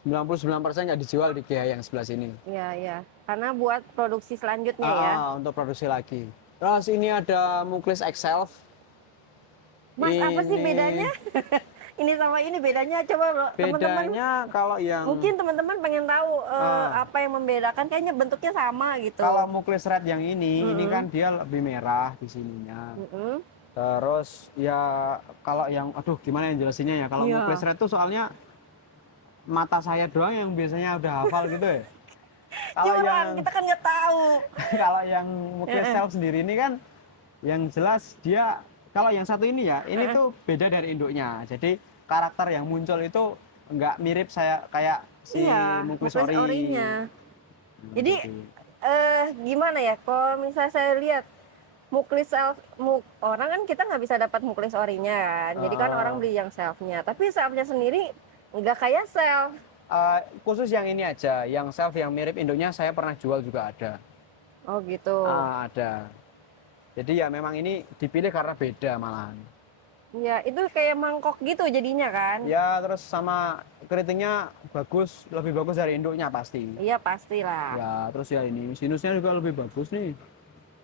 99% nggak dijual di GH yang sebelah sini. Iya, iya. Karena buat produksi selanjutnya ya. Untuk produksi lagi. Terus ini ada Muklis X-Self. Mas, apa sih Ini bedanya? Ini sama ini bedanya coba bro, teman-teman. bedanya kalau yang Mungkin teman-teman pengen tahu apa yang membedakan. Kayaknya bentuknya sama gitu. kalau Muklis Red yang ini kan dia lebih merah di sininya. Mm-mm. Terus ya kalau yang aduh gimana yang jelasinnya ya, kalau Iya. Muklis Red tuh soalnya mata saya doang yang biasanya udah hafal gitu ya. Kalau Curang, yang kita kan nggak tahu. kalau yang Muklis Self sendiri ini kan yang jelas dia kalau yang satu ini ya, ini tuh beda dari induknya. Jadi karakter yang muncul itu nggak mirip saya kayak si Iya, Muklis Muklis Ori. Orinya. Jadi Gitu. gimana ya? Kalau misalnya saya lihat muklis self, orang kan kita nggak bisa dapat muklis orinya kan. Jadi kan orang beli yang selfnya. Tapi selfnya sendiri nggak kayak self. Khusus yang ini aja, yang self yang mirip induknya saya pernah jual juga ada. Oh gitu. Ada. Jadi ya memang ini dipilih karena beda malahan. Ya itu kayak mangkok gitu jadinya kan? Ya terus sama keritingnya bagus, lebih bagus dari induknya pasti. Iya pastilah. Ya terus ya ini sinusnya juga lebih bagus nih.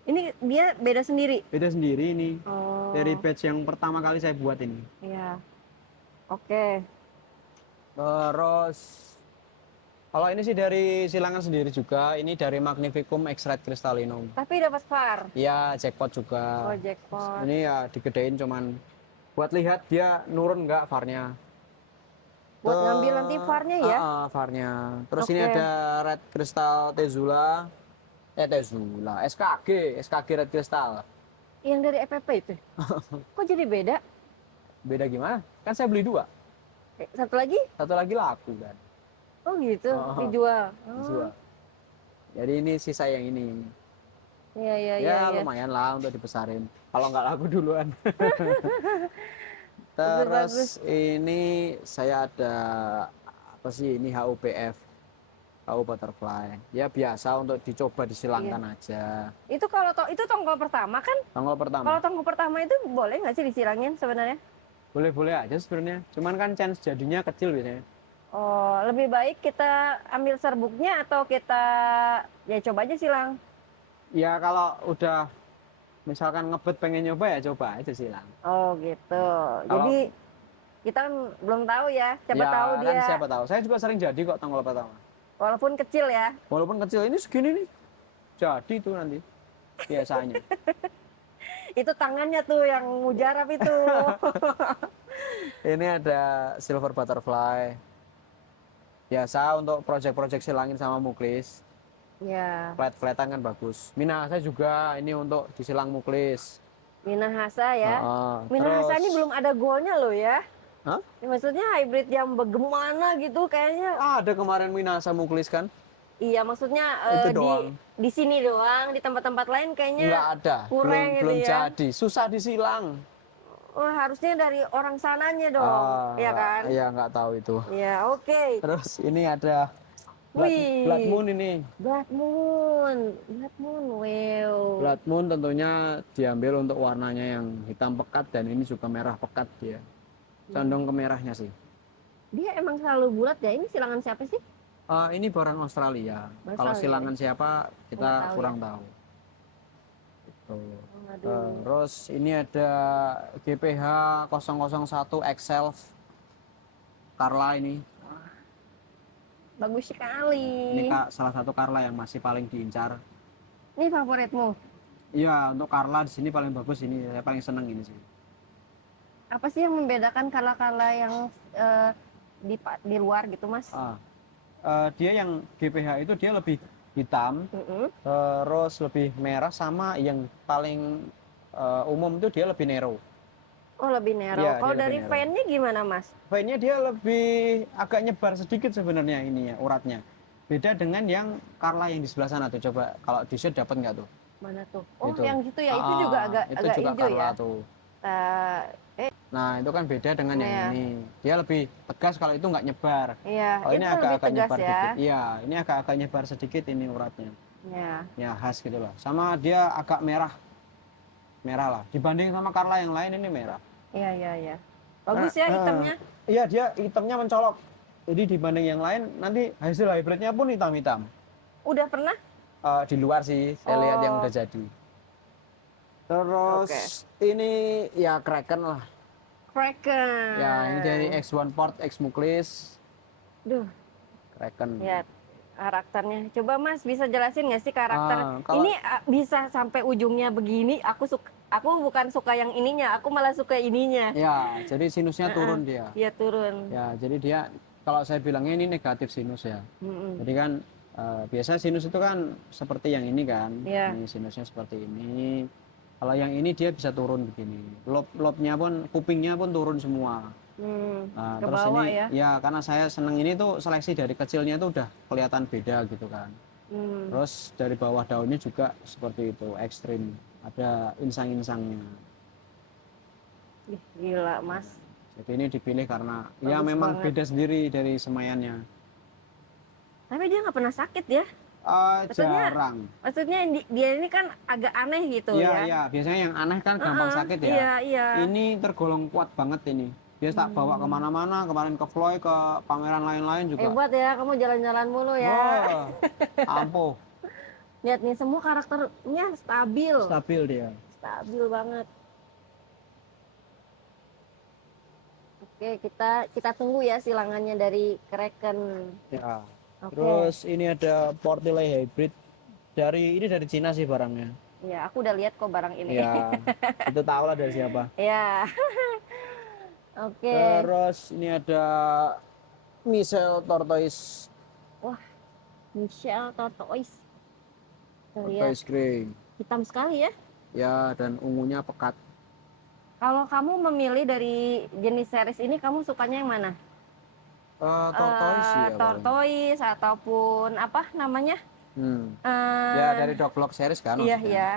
Ini dia beda sendiri. Beda sendiri ini. Oh. Dari batch yang pertama kali saya buat ini. Iya. Oke. Terus kalau ini sih dari silangan sendiri juga, ini dari Magnificum X-Red Crystallinum. Tapi dapat VAR. Iya, jackpot juga. Oh jackpot. Ini ya digedein cuman buat lihat dia nurun nggak VAR-nya. Buat ngambil nanti VAR-nya ya? VAR-nya. Terus ini Oke. ada Red Crystal Tezula. SKG Red Crystal. Yang dari EPP itu. Kok jadi beda? Beda gimana? Kan saya beli dua. Satu lagi? Satu lagi laku kan. Oh gitu, Oh. dijual. Dua. Jadi ini sisa yang ini. Iya iya Ya iya. Ya. lumayan lah untuk dibesarin. Kalau nggak laku duluan. Bagus. Terus ini saya ada apa sih ini HUBF, HU Butterfly. Ya biasa untuk dicoba disilangkan aja. Itu kalau itu tonggol pertama kan? Tanggal pertama. Kalau tonggol pertama itu boleh nggak sih disilangin sebenarnya? Boleh-boleh aja sebenarnya. Cuman kan chance jadinya kecil biasanya. Oh, lebih baik kita ambil serbuknya atau kita ya coba aja silang. Ya kalau udah misalkan ngebet pengen nyoba ya coba aja silang. Oh gitu. Jadi kita kan belum tahu ya. Siapa Ya, tahu kan dia. siapa tahu. Saya juga sering jadi kok tanggal pertama. Walaupun kecil ya. Walaupun kecil ini segini nih. Jadi tuh nanti biasanya. Itu tangannya tuh yang mujarab itu. Ini ada Silver Butterfly. Biasa untuk project-project silangin sama Muklis. Ya. Flat-flatan kan bagus. Minahasa juga ini untuk disilang Muklis. Minahasa ya. Heeh. Minahasa ini Terus- belum ada golnya loh ya. Hah? Ya, maksudnya hybrid yang bagaimana gitu kayaknya. Ada kemarin Minahasa Muklis kan? Iya, maksudnya Itu di doang. sini doang, di tempat-tempat lain kayaknya Nggak ada. kurang gitu belum ya. jadi. Susah disilang. oh, harusnya dari orang sananya dong, ya kan? Iya, nggak tahu itu. Ya, oke. Terus ini ada Blood Wih, Moon ini. Blood Moon, Blood Moon, wow. Blood Moon tentunya diambil untuk warnanya yang hitam pekat dan ini juga merah pekat dia. Condong ke merahnya sih. Dia emang selalu bulat ya. Ini silangan siapa sih? Ini barang Australia. Kalau Australia. silangan siapa Nggak kita tahu kurang ya. tahu. Gitu. Aduh. Terus ini ada GPH 001 Excel Carla ini. Bagus sekali. Ini Kak salah satu Carla yang masih paling diincar. Ini favoritmu? Iya, untuk Carla di sini paling bagus ini. Saya paling seneng ini sih. Apa sih yang membedakan kala-kala yang di luar gitu, Mas? Dia yang GPH itu dia lebih hitam, terus lebih merah, sama yang paling umum itu dia lebih narrow. Oh, lebih narrow. Iya, Kalau dia lebih dari narrow. fan-nya gimana, Mas? Veinnya dia lebih agak nyebar sedikit sebenarnya ini ya uratnya. Beda dengan yang Carla yang di sebelah sana tuh. Coba kalau di shot dapat nggak tuh? Mana tuh? Oh, Itu. yang gitu ya. Itu juga agak Itu agak juga hijau Carla ya. tuh. Eh, Nah itu kan beda dengan yang Iya. ini. Dia lebih tegas kalau itu nggak nyebar. iya, Kalau ini itu lebih agak-agak tegas nyebar ya. dikit. Iya, ini agak-agak nyebar sedikit ini uratnya. Ya, Ya khas gitu loh. Sama dia agak merah. Merah lah. Dibanding sama Carla yang lain ini merah. iya, iya, iya. Bagus ya hitamnya. Iya dia hitamnya mencolok. Jadi dibanding yang lain nanti hasil hybridnya pun hitam-hitam. Udah pernah? Di luar sih saya lihat yang Oh. udah jadi. Terus ini ya Kraken lah. Kraken. Ya ini dari X1 Port X Muklis. Duh, Kraken. ya karakternya. Coba Mas bisa jelasin nggak sih karakter Kalau- ini bisa sampai ujungnya begini? Aku bukan suka yang ininya, aku malah suka ininya. Ya, jadi sinusnya turun dia. Iya turun. Ya, jadi dia kalau saya bilangnya ini negatif sinus ya. Mm-mm. Jadi kan biasa sinus itu kan seperti yang ini kan. Iya. Ini sinusnya seperti ini. Kalau yang ini dia bisa turun begini. Lobnya pun, kupingnya pun turun semua. Nah, Ke terus bawah ini ya. karena saya seneng ini tuh seleksi dari kecilnya tuh udah kelihatan beda gitu kan. Terus dari bawah daunnya juga seperti itu, ekstrim. Ada insang-insangnya. Ih, gila Mas. Jadi ini dipilih karena ya Bagus memang banget. beda sendiri dari semayannya. Tapi dia nggak pernah sakit ya? Maksudnya- Jarang. Maksudnya dia ini kan agak aneh gitu Iya, ya. iya. Biasanya yang aneh kan gampang sakit ya. Iya, iya. Ini tergolong kuat banget ini. Dia tak bawa kemana-mana, kemarin ke Floyd, ke pameran lain-lain juga. Hebat ya, kamu jalan-jalan mulu ya. Wah, ampuh. Lihat nih semua karakternya stabil. Stabil dia. Stabil banget. Oke, kita tunggu ya silangannya dari Kraken. Ya. Oke. Terus ini ada Portile Hybrid. Ini dari Cina sih barangnya. Ya, aku udah lihat kok barang ini. Ya, itu tahu lah dari siapa. Ya. Oke. Terus ini ada Michel Tortoise. Wah, Michel Tortoise. Tuh, lihat. Tortoise Grey. Hitam sekali ya. Ya, dan ungunya pekat. Kalau kamu memilih dari jenis series ini, kamu sukanya yang mana? Tortoise ya. paling. Tortoise ataupun apa namanya? Ya dari Dog Block series kan. Iya, maksudnya. iya.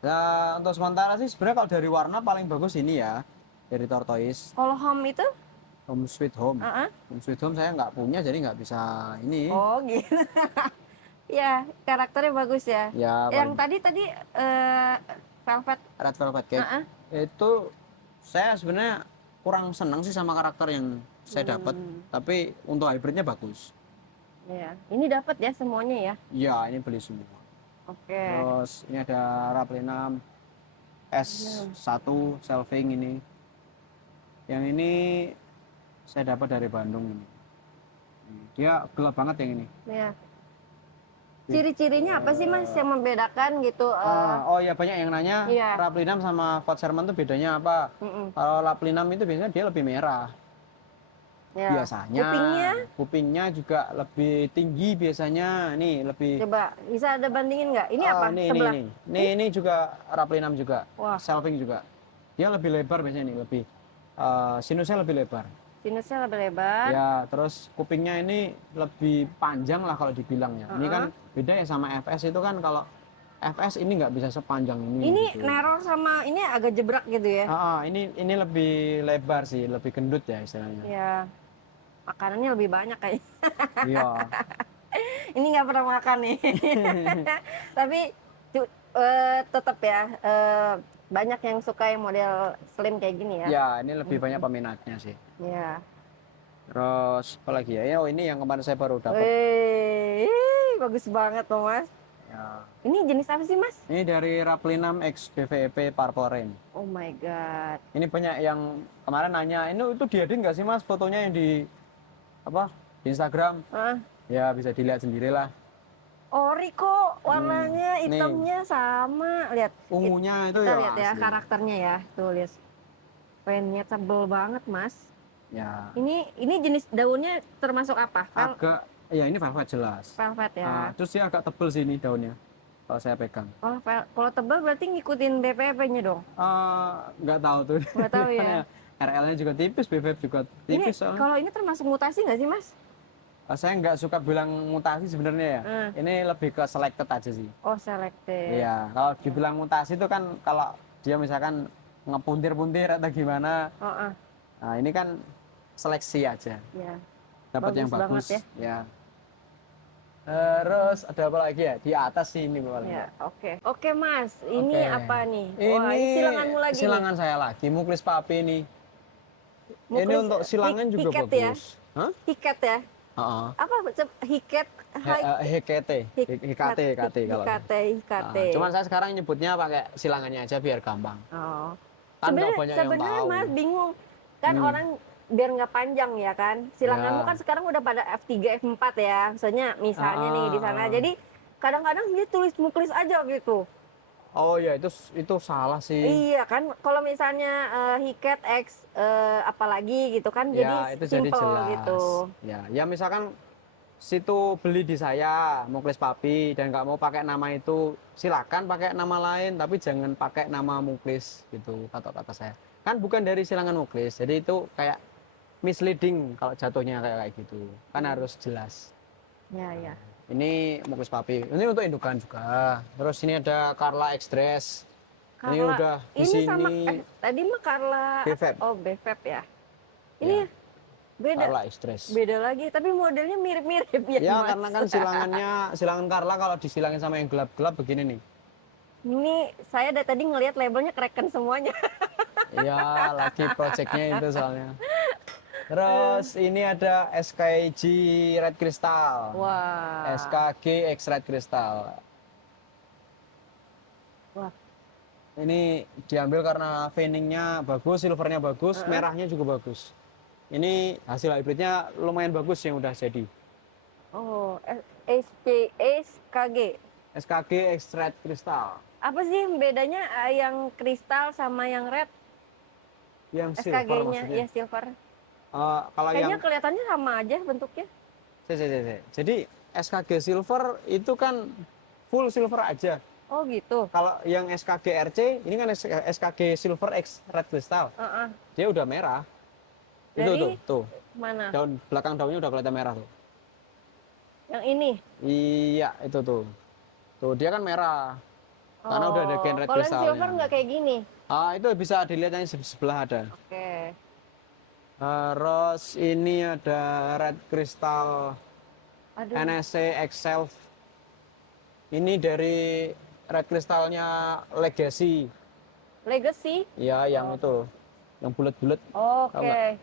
Nah, untuk sementara sih sebenarnya kalau dari warna paling bagus ini ya dari Tortoise. Kalau Home itu? Home Sweet Home. Uh-uh. Home Sweet Home saya nggak punya jadi nggak bisa ini. Oh gitu. Ya, karakternya bagus ya. Ya, Yang tadi Velvet. Red Velvet Cake. Uh-uh. Itu saya sebenarnya kurang senang sih sama karakter yang saya dapat, tapi untuk hybridnya bagus. Ya, ini dapat ya semuanya ya. Iya, ini beli semua. Oke. Terus ini ada Raplinam S1 Shelving ini. Yang ini saya dapat dari Bandung ini. Dia gelap banget yang ini. Ya. Ciri-cirinya apa sih Mas yang membedakan gitu? Oh ya banyak yang nanya Iya. Raplinam sama Fort Sherman itu bedanya apa? Kalau Raplinam itu biasanya dia lebih merah. Ya. Biasanya. Kupingnya juga lebih tinggi biasanya. Nih lebih. Coba bisa ada bandingin nggak? Ini apa? Sebelah. Ini juga Raplinam juga. Wah. Shelving juga. Dia lebih lebar biasanya nih, lebih sinusnya lebih lebar. Sinusnya lebih lebar. Ya, terus kupingnya ini lebih panjang lah kalau dibilang ya. Ini kan beda ya sama FS itu kan kalau FS ini nggak bisa sepanjang ini. Ini gitu. neror sama ini agak jebrak gitu ya. Ini lebih lebar sih, lebih gendut ya istilahnya. Ya, makanannya lebih banyak kayaknya. Iya. Ini nggak pernah makan nih. Tapi tetap ya, banyak yang suka yang model slim kayak gini ya. Ya, ini lebih banyak peminatnya sih. Ya. Terus apa lagi ya? Oh, ini yang kemarin saya baru dapat. Wih, bagus banget loh Mas. Ya. Ini jenis apa sih Mas? Ini dari Raplinam X BVEP Purple Rain. Oh my god. Ini banyak yang kemarin nanya, ini itu diedit nggak sih Mas fotonya yang di apa? Di Instagram? Ah, Ya bisa dilihat sendirilah. ori kok warnanya, Nih. hitamnya sama. Lihat. Ungunya itu Kita ya lihat ya asli. karakternya ya. Tuh lihat. Pennya tebel banget Mas. Ya. Ini jenis daunnya termasuk apa? Agak, ya ini velvet jelas. Velvet ya. Terus dia agak tebel sih ini daunnya. Kalau saya pegang. Kalau tebal berarti ngikutin BPP-nya dong. Nggak tahu tuh. Nggak tahu ya. RL-nya juga tipis, BVEP juga Ini tipis soalnya. kalau ini termasuk mutasi nggak sih Mas? Saya nggak suka bilang mutasi sebenarnya ya. Ini lebih ke selected aja sih. Oh selected. Iya, kalau dibilang mutasi itu kan kalau dia misalkan ngepuntir-puntir atau gimana. Nah, ini kan seleksi aja. Ya. Dapat yang Bagus bagus. banget Ya. Terus ada apa lagi ya? Di atas sih ini paling. Ya, oke Mas, ini Oke. apa nih? Ini Wah, ini silanganmu lagi. Silangan saya lagi, Muklis Papi ini. Ini Muklis untuk silangan juga hiket ya? bagus. Hah? Hiket ya? Heeh. Apa hiket? HKT, HKT kalau. HKT. Cuman saya sekarang nyebutnya pakai silangannya aja biar gampang. Oh. Kan nggak banyak yang Sebenarnya tahu. Mas bingung. Kan orang biar nggak panjang ya kan. Silanganmu Ya. kan sekarang udah pada F3, F4 ya. Misalnya nih di sana. Jadi kadang-kadang dia tulis muklis aja gitu. Oh ya itu salah sih. Iya kan, kalau misalnya hiket X apalagi gitu kan, Ya jadi itu jadi simple jelas. gitu. Ya misalkan situ beli di saya Muklis Papi dan nggak mau pakai nama itu, silakan pakai nama lain tapi jangan pakai nama Muklis gitu kata saya. Kan bukan dari silangan Muklis, jadi itu kayak misleading kalau jatuhnya kayak gitu. Kan harus jelas. Ya. Ini Muklis Papi. Ini untuk indukan juga. Terus ini ada Carla X-Dress. Ini Carla, udah di ini sini. sama tadi mah Carla. BVEP. Oh, BVEP ya. Ini beda. Carla X-Dress. Beda lagi, tapi modelnya mirip-mirip ya. Ya Mas. karena kan silangan Carla kalau disilangin sama yang gelap-gelap begini nih. Ini saya dari tadi ngelihat labelnya kereken semuanya. Iya, lagi projectnya itu soalnya. Terus ini ada SKG Red Crystal. Wah. SKG X Red Crystal. Wah. Ini diambil karena veiningnya bagus, silvernya bagus, merahnya juga bagus. Ini hasil hybridnya lumayan bagus yang udah jadi. Oh, SKG. SKG X Red Crystal. Apa sih bedanya yang kristal sama yang red? Yang silver SKG-nya maksudnya. ya silver. Kalau Kayaknya yang kelihatannya sama aja bentuknya. Jadi SKG silver itu kan full silver aja. Oh gitu. Kalau yang SKG RC ini kan SKG silver X Red Crystal. Dia udah merah. Dari Tuh. mana? Belakang daunnya udah kelihatan merah tuh. Yang ini. Iya, itu tuh. Tuh dia kan merah. Karena udah ada gen Red Kalau yang Crystalnya. silver nggak kayak gini. Itu bisa dilihat yang sebelah ada. Oke. Terus ini ada Red Crystal Aduh. NSC Excel. Ini dari Red Crystalnya Legacy. Legacy. Ya, yang itu, yang bulat-bulat. Oke.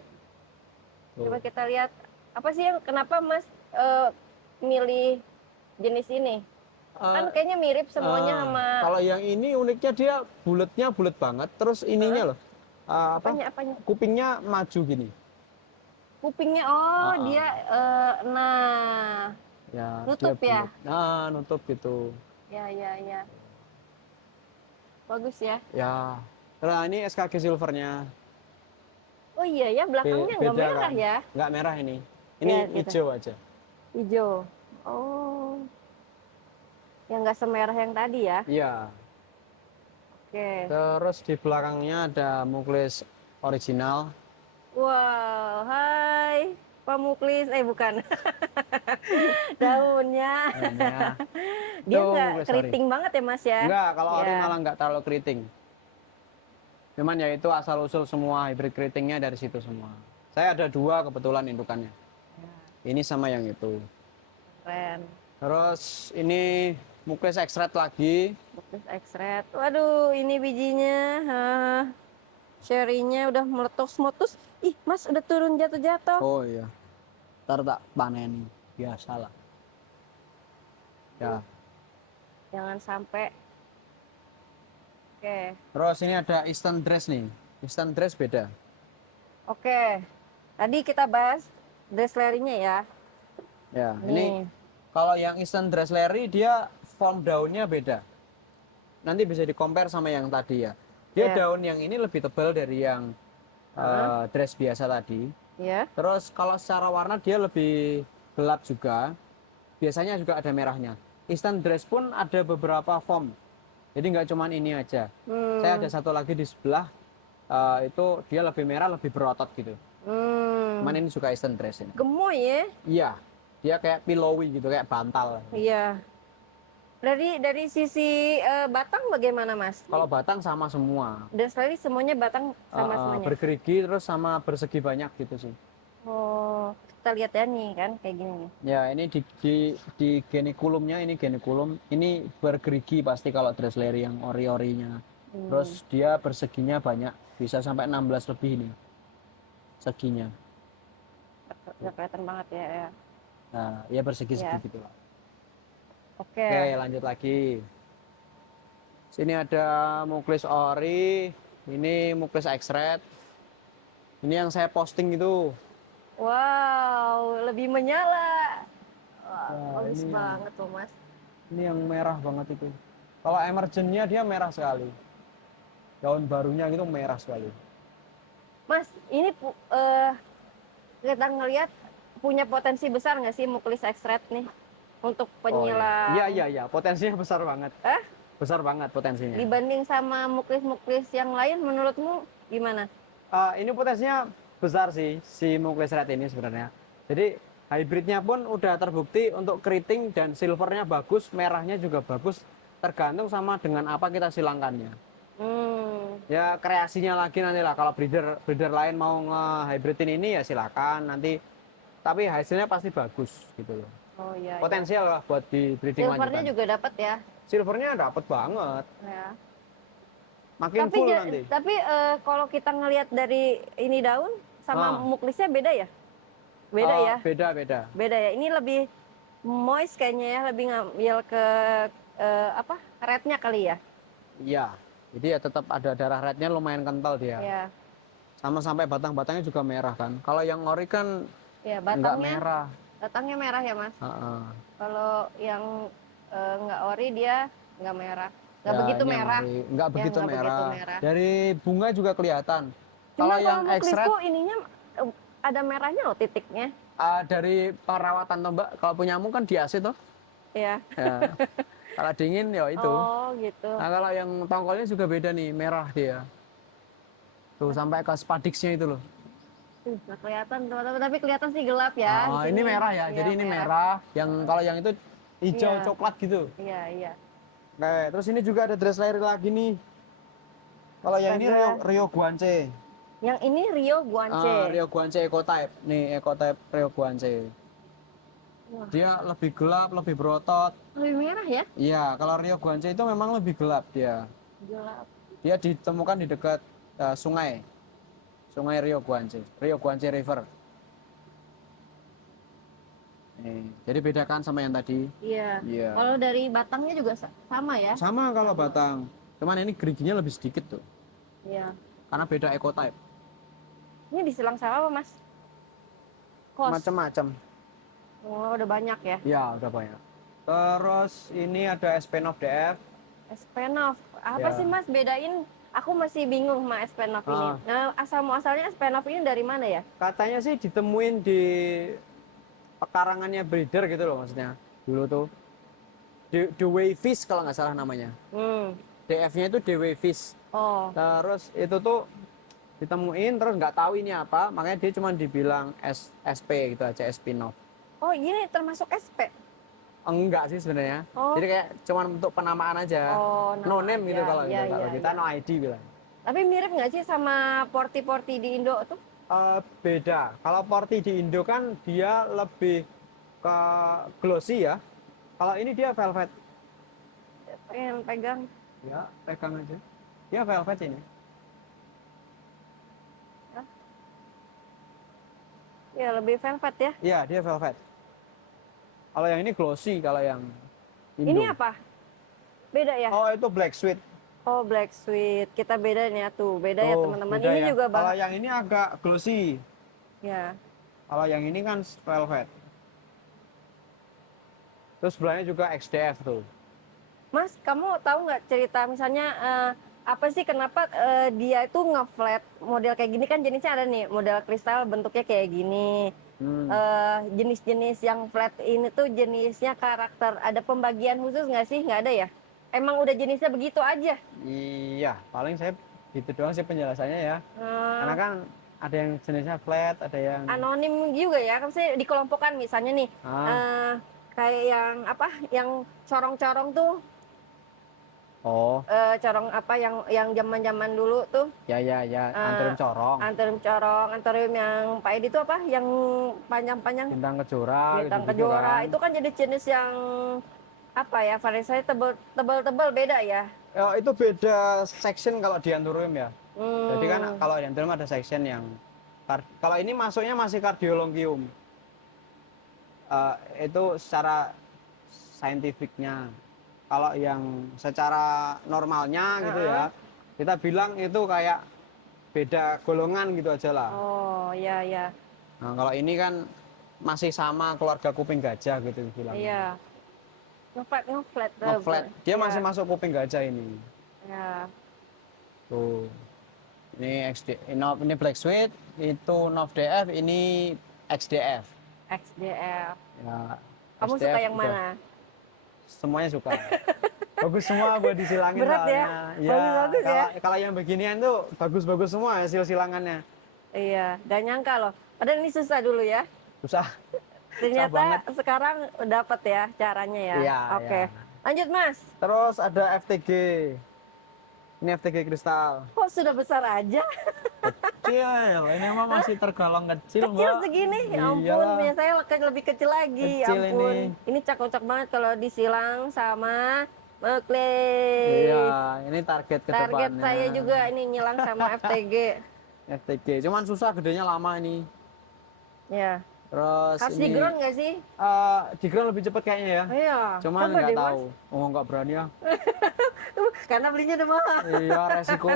Tuh. Coba kita lihat. Apa sih yang kenapa Mas milih jenis ini? Kan kayaknya mirip semuanya sama. Kalau yang ini uniknya dia bulatnya bulat banget. Terus ininya loh. Apanya? Kupingnya maju gini. Kupingnya dia Ya, nutup dia ya? bulat. Nah, nutup gitu. Ya. Bagus ya. Ya. Nah, ini SKG silvernya. Oh iya ya, belakangnya nggak Beda merah kan? ya. Nggak merah ini. Ini Ya, gitu. hijau aja. Hijau. Oh. Yang nggak semerah yang tadi ya. Iya. Oke. Terus di belakangnya ada Muklis original. Wow, hai Pak Muklis, bukan. Daunnya. Daunnya. Dia Tuh, nggak muklis ori. keriting banget ya Mas ya? Enggak, kalau ori Ya. malah nggak terlalu keriting. Cuman ya itu asal usul semua hybrid keritingnya dari situ semua. Saya ada 2 kebetulan indukannya. Ya, Ini sama yang itu. keren. Terus ini muklis extract lagi. Muklis X-red. Waduh, ini bijinya. Cherry-nya udah meletus-meletus. Ih, Mas udah turun jatuh-jatuh. Oh iya. Ntar tak panen. Biasalah. Ya. Jangan sampai. Oke. Terus ini ada instant dress nih. Instant dress beda. Oke. Tadi kita bahas Dresslerry-nya ya. Ya, Nih. ini kalau yang instant dress Larry dia form daunnya beda. Nanti bisa di compare sama yang tadi ya. Dia Ya. daun yang ini lebih tebal dari yang dress biasa tadi. Ya. Terus kalau secara warna dia lebih gelap juga. Biasanya juga ada merahnya. Instant dress pun ada beberapa form. Jadi nggak cuman ini aja. Saya ada satu lagi di sebelah. Itu dia lebih merah, lebih berotot gitu. Cuman ini juga instant dress ini. Gemoy ya. Iya, dia kayak pillowy gitu, kayak bantal. Iya. Dari sisi batang bagaimana Mas? Kalau batang sama semua. Dresslerry semuanya batang sama semuanya. Bergerigi terus sama bersegi banyak gitu sih. Oh, kita lihat ya nih kan kayak gini nih. Ya ini di geniculumnya ini geniculum ini bergerigi pasti kalau Dressleri yang ori-orinya. Terus dia perseginya banyak, bisa sampai 16 lebih ini seginya. Udah kelihatan banget ya. Ya. Nah, ya bersegi-segi Ya. gitu lah. Oke. Oke, lanjut lagi. Sini ada muklis ori, ini muklis X-red. Ini yang saya posting itu. Wow, lebih menyala. Wah, Wah, bagus ini banget loh Mas. Ini yang merah banget itu. Kalau emergennya dia merah sekali. Daun barunya gitu merah sekali. Mas, ini kita ngelihat punya potensi besar nggak sih muklis X-red nih untuk penyilang? Iya. Potensinya besar banget. Besar banget potensinya. Dibanding sama muklis-muklis yang lain, menurutmu gimana? Ini potensinya besar sih si muklis red ini sebenarnya. Jadi hybridnya pun udah terbukti untuk keriting dan silvernya bagus, merahnya juga bagus. Tergantung sama dengan apa kita silangkannya. Ya kreasinya lagi nanti lah. Kalau breeder lain mau nge-hybridin ini ya silakan nanti. Tapi hasilnya pasti bagus gitu loh. Oh iya. Potensial lah buat di breeding Silvernya lanjutan. juga dapat ya. Silvernya dapat banget. Ya. Makin Tapi full nanti. tapi kalau kita ngelihat dari ini daun sama muklisnya beda ya? Beda ya? Beda. Beda ya. Ini lebih moist kayaknya ya, lebih ngambil ke apa? Rednya kali ya? Iya. Jadi ya tetap ada darah rednya lumayan kental dia. Ya. Sama sampai batang-batangnya juga merah kan. Kalau yang ori kan Ya, nggak batangnya merah. batangnya merah ya, Mas. Heeh. Kalau yang nggak ori dia nggak merah. Nggak Ya, begitu ini yang merah. ori. Nggak Ya, begitu nggak begitu merah. merah. Dari bunga juga kelihatan. Cuma Kalau kalau yang X-red muklisku ininya ada merahnya loh titiknya. dari perawatan toh Mbak, kalau punyamu kan di AC toh. Ya. Ya. Kalau dingin ya itu. Oh, gitu. Nah kalau yang tongkolnya juga beda nih, merah dia. Tuh sampai ke spadixnya itu loh. Nggak kelihatan teman-teman, tapi kelihatan sih gelap ya. Oh, di ini sini. merah ya. Iya, Jadi ini merah. Yang kalau yang itu hijau Iya. coklat gitu. Iya. Oke, terus ini juga ada dress layer lagi nih. Kalau yang ini Rio Guance. Yang ini Rio Guance. Rio Guance Eco Type. Nih Eco Type Rio Guance. Wah. Dia lebih gelap, lebih berotot. Lebih merah ya? Iya, kalau Rio Guance itu memang lebih gelap dia. Gelap. Dia ditemukan di dekat sungai. Sungai Rio Guance River. Nih, jadi bedakan sama yang tadi. Iya. Iya. Kalau dari batangnya juga sama ya? Sama kalau batang. Cuman ini geriginya lebih sedikit tuh. Iya. Karena beda Eco Type. Ini disilang sama apa, Mas? Kos. Macam-macam. Oh, udah banyak ya. Ya, udah banyak. Terus ini ada Spenov DF. Spenov. Apa Ya. sih, Mas, bedain? Aku masih bingung sama Spenov ini. Nah, asal-muasalnya Spenov ini dari mana ya? Katanya sih ditemuin di pekarangannya breeder gitu loh maksudnya. Dulu tuh. The Wayfish kalau nggak salah namanya. DF-nya itu The Wayfish. Oh. Terus itu tuh ditemuin terus nggak tahu ini apa, makanya dia cuma dibilang SP gitu aja, Spinov. Oh, ini termasuk SP. Enggak sih sebenarnya. Oh. Jadi kayak cuman untuk penamaan aja. Oh, No nama name gitu aja. kalau Iya, gitu. Kalau iya, kita iya. no ID bilang. Tapi mirip nggak sih sama Porti-Porti di Indo tuh? Beda. Kalau Porti di Indo kan dia lebih ke glossy ya. Kalau ini dia velvet. Pengen pegang. Ya, pegang aja. Dia velvet ini. Ya, lebih velvet ya. Iya, dia velvet. Kalau yang ini glossy, kalau yang Indo. Ini apa? Beda ya? Oh, itu black sweet. Oh, Black Sweet. Kita beda nih ya tuh. Beda ya Tuh, teman-teman. beda Ini ya. juga Kalau yang ini agak glossy. ya. Kalau yang ini kan velvet. Terus sebelahnya juga XDF tuh. Mas, kamu tahu nggak cerita misalnya apa sih kenapa dia itu nge-flat model kayak gini kan jenisnya ada nih model kristal bentuknya kayak gini. Jenis-jenis yang flat ini tuh jenisnya karakter ada pembagian khusus nggak sih? Nggak ada ya? Emang udah jenisnya begitu aja? Iya, paling saya gitu doang sih penjelasannya ya. Karena Eh, kan ada yang jenisnya flat, ada yang Anonim juga ya, kan saya dikelompokkan misalnya nih ah, kayak yang apa? Yang corong-corong tuh oh, corong apa yang zaman-zaman dulu tuh ya anturum corong, antorium corong, antorium yang Pak Edi itu apa? Yang panjang-panjang bintang kejora bintang gitu-gitu kejora kan. itu kan jenis-jenis yang apa ya? Variasinya tebel-tebel beda ya. Ya, itu beda section kalau di anturum ya. Jadi kan Hmm. kalau di anturum ada section yang kalau ini masuknya masih cardiolongium. Itu secara saintifiknya. Kalau yang secara normalnya gitu ya, kita bilang itu kayak beda golongan gitu aja lah. Oh, ya ya. Nah, kalau ini kan masih sama keluarga kuping gajah gitu bilang. Iya. Ngeflat Flat, dia ya. masih masuk kuping gajah ini. Ya. Tuh. Ini ini Black Sweet, itu Nov DF, ini XDF. XDF. Ya, Kamu XDF suka yang udah mana? semuanya suka. Bagus semua buat disilangin Berat ya? soalnya. Bagus-bagus ya? Kalau yang beginian tuh bagus-bagus semua hasil silangannya. Iya, gak nyangka loh. Padahal ini susah dulu ya. Susah. Ternyata banget. sekarang dapat ya caranya ya. Iya, Oke. iya. Lanjut Mas. Terus ada FTG. Ini FTG kristal. Kok sudah besar aja? Kecil, ini emang masih tergolong kecil, Kecil Mbak. segini. Ya ampun, Iyalah. punya saya lebih kecil lagi. Ya Kecil ampun. ini. Ini cakep-cakep banget kalau disilang sama Oakley. Iya, ini target ke Target depannya. saya juga ini nyilang sama FTG. FTG. Cuman susah gedenya lama ini. Ya. Terus Harus ini di-ground nggak sih? di ground lebih cepet kayaknya ya. Iya. Cuman Coba nggak deh, Mas. tahu. Oh, nggak berani ya. Karena belinya udah mahal. Iya, resiko.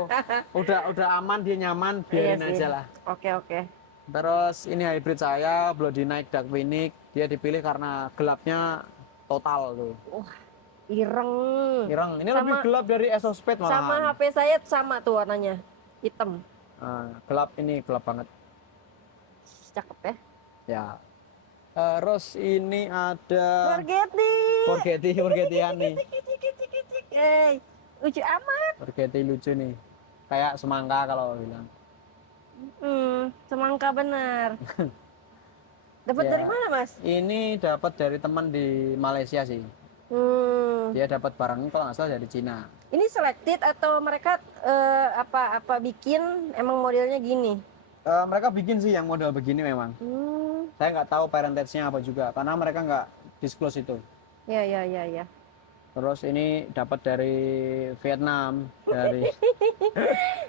Udah aman, dia nyaman, biarin Iya sih. aja lah. Oke. Terus ini hybrid saya, Bloody Night Dark Phoenix. Dia dipilih karena gelapnya total tuh. Ireng. Ireng. Ini Sama- lebih gelap dari Exospade malahan. Sama HP saya sama tuh warnanya. Hitam. Gelap ini, gelap banget. Cakep ya. Ya. Terus ini ada Forgetty nih. Hey, lucu amat. Forgetty lucu nih. Kayak semangka kalau bilang. Semangka benar. Dapat Ya. dari mana, Mas? Ini dapat dari teman di Malaysia sih. Dia dapat barangnya kalau nggak salah dari Cina. Ini selected atau mereka apa bikin emang modelnya gini? Mereka bikin sih yang model begini memang. Saya nggak tahu parentage-nya apa juga karena mereka nggak disclose itu. Ya. Terus ini dapat dari Vietnam, dari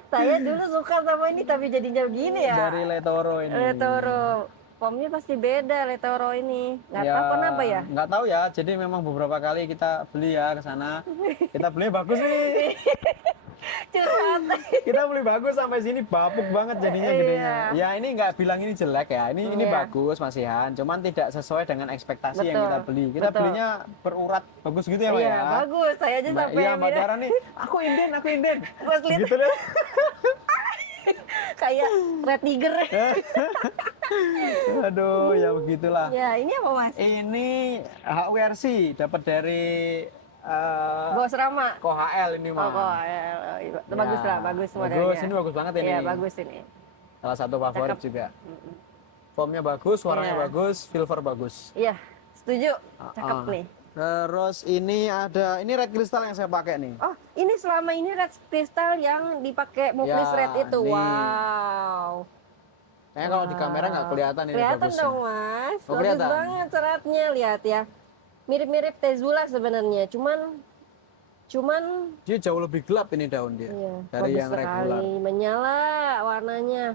Saya dulu suka sama ini tapi jadinya begini ya. dari Letoro ini. Letoro. Pomnya pasti beda Letoro ini. Nggak tahu kenapa ya. Nggak tahu ya. Jadi memang beberapa kali kita beli ya ke sana. Kita beli bagus nih. Curhat. Kita beli bagus sampai sini bapuk banget jadinya gedenya. Ya ini nggak bilang ini jelek ya. Ini Iya. bagus masihan. Cuman tidak sesuai dengan ekspektasi yang Betul, kita beli. Kita betul. belinya berurat bagus gitu ya, Mbak Iya, ya. bagus. Saya aja sampai Iya, yang Mbak ini Dara nih. Aku inden. Pas lihat Gitu deh. kayak Red Tiger. Aduh, ya begitulah. Ya, ini apa, Mas? Ini HWRC dapat dari Bos Rama. KHL ini mah. Oh, bagus Ya, lah, bagus modelnya. Bagus, ini bagus banget ini. Iya, bagus ini. Salah satu favorit Cakep. juga. Formnya bagus, warnanya Iya. bagus, silver bagus. Iya, setuju. Ah, Cakep ah. nih. Terus ini ada, ini red crystal yang saya pakai nih. Oh, ini selama ini red crystal yang dipakai Muklis Ya, Red itu. nih. Wow. Kayaknya kalau di kamera nggak kelihatan ini Kelihatan bagusnya. dong, Mas. Oh, Bagus kelihatan? banget seratnya, lihat ya. Mirip-mirip Tezula sebenarnya, cuman Dia jauh lebih gelap ini daun dia iya, dari bagus yang sekali. regular. Menyala warnanya.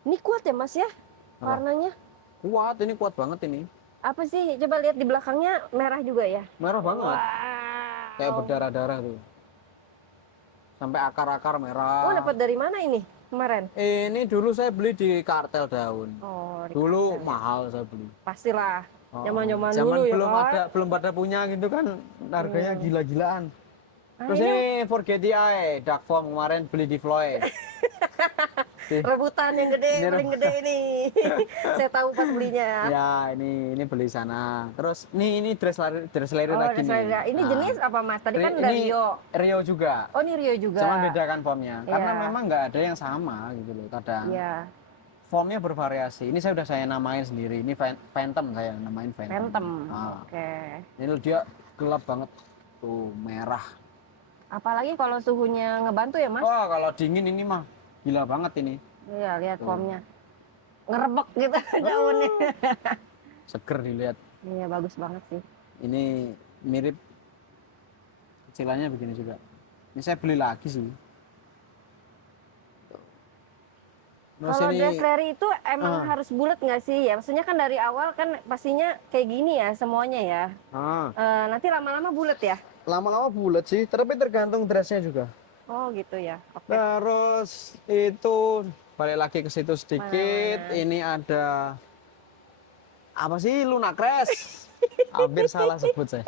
Ini kuat ya, Mas ya? Apa? Warnanya. Kuat, ini kuat banget ini. Apa sih? Coba lihat di belakangnya merah juga ya. Merah banget. Wow. Kayak berdarah-darah tuh. Sampai akar-akar merah. Oh, dapat dari mana ini kemarin? Ini dulu saya beli di kartel daun. Oh, di Dulu kartel. mahal saya beli. Pastilah. Oh, Zaman-zaman zaman dulu ya, belum Pak. pada punya gitu kan, harganya gila-gilaan. Ah, Terus ini Forget the Eye, Dark Form kemarin beli di Floyd. rebutan yang gede, Ini paling gede ini. Saya tahu pas belinya. Ya, ini beli sana. Terus ini dress lari Oh, lagi dasar- nih. ini Nah, jenis apa, Mas? Tadi kan ini udah Rio. Rio juga. Oh, ini Rio juga. Cuman bedakan formnya. Karena Iya. memang nggak ada yang sama gitu loh kadang. Iya, Formnya bervariasi. Ini saya udah saya namain sendiri. Ini Phantom saya namain Phantom. Phantom. Nah, Oke. ini dia gelap banget. Tuh, merah. Apalagi kalau suhunya ngebantu ya, Mas? Wah, kalau dingin ini mah gila banget ini. Iya, lihat Tuh. formnya. Ngerebek gitu daunnya. Seger dilihat. Iya, bagus banget sih. Ini mirip kecilannya begini juga. Ini saya beli lagi sih. Terus Kalau ini Dressleri itu emang harus bulat nggak sih ya? Maksudnya kan dari awal kan pastinya kayak gini ya semuanya ya. Nanti lama-lama bulat ya? lama-lama bulat sih, tapi tergantung dressnya juga. Oh gitu ya. Oke. Terus itu balik lagi ke situ sedikit. Mana? Ini ada apa sih Lunacres? Hampir salah sebut saya.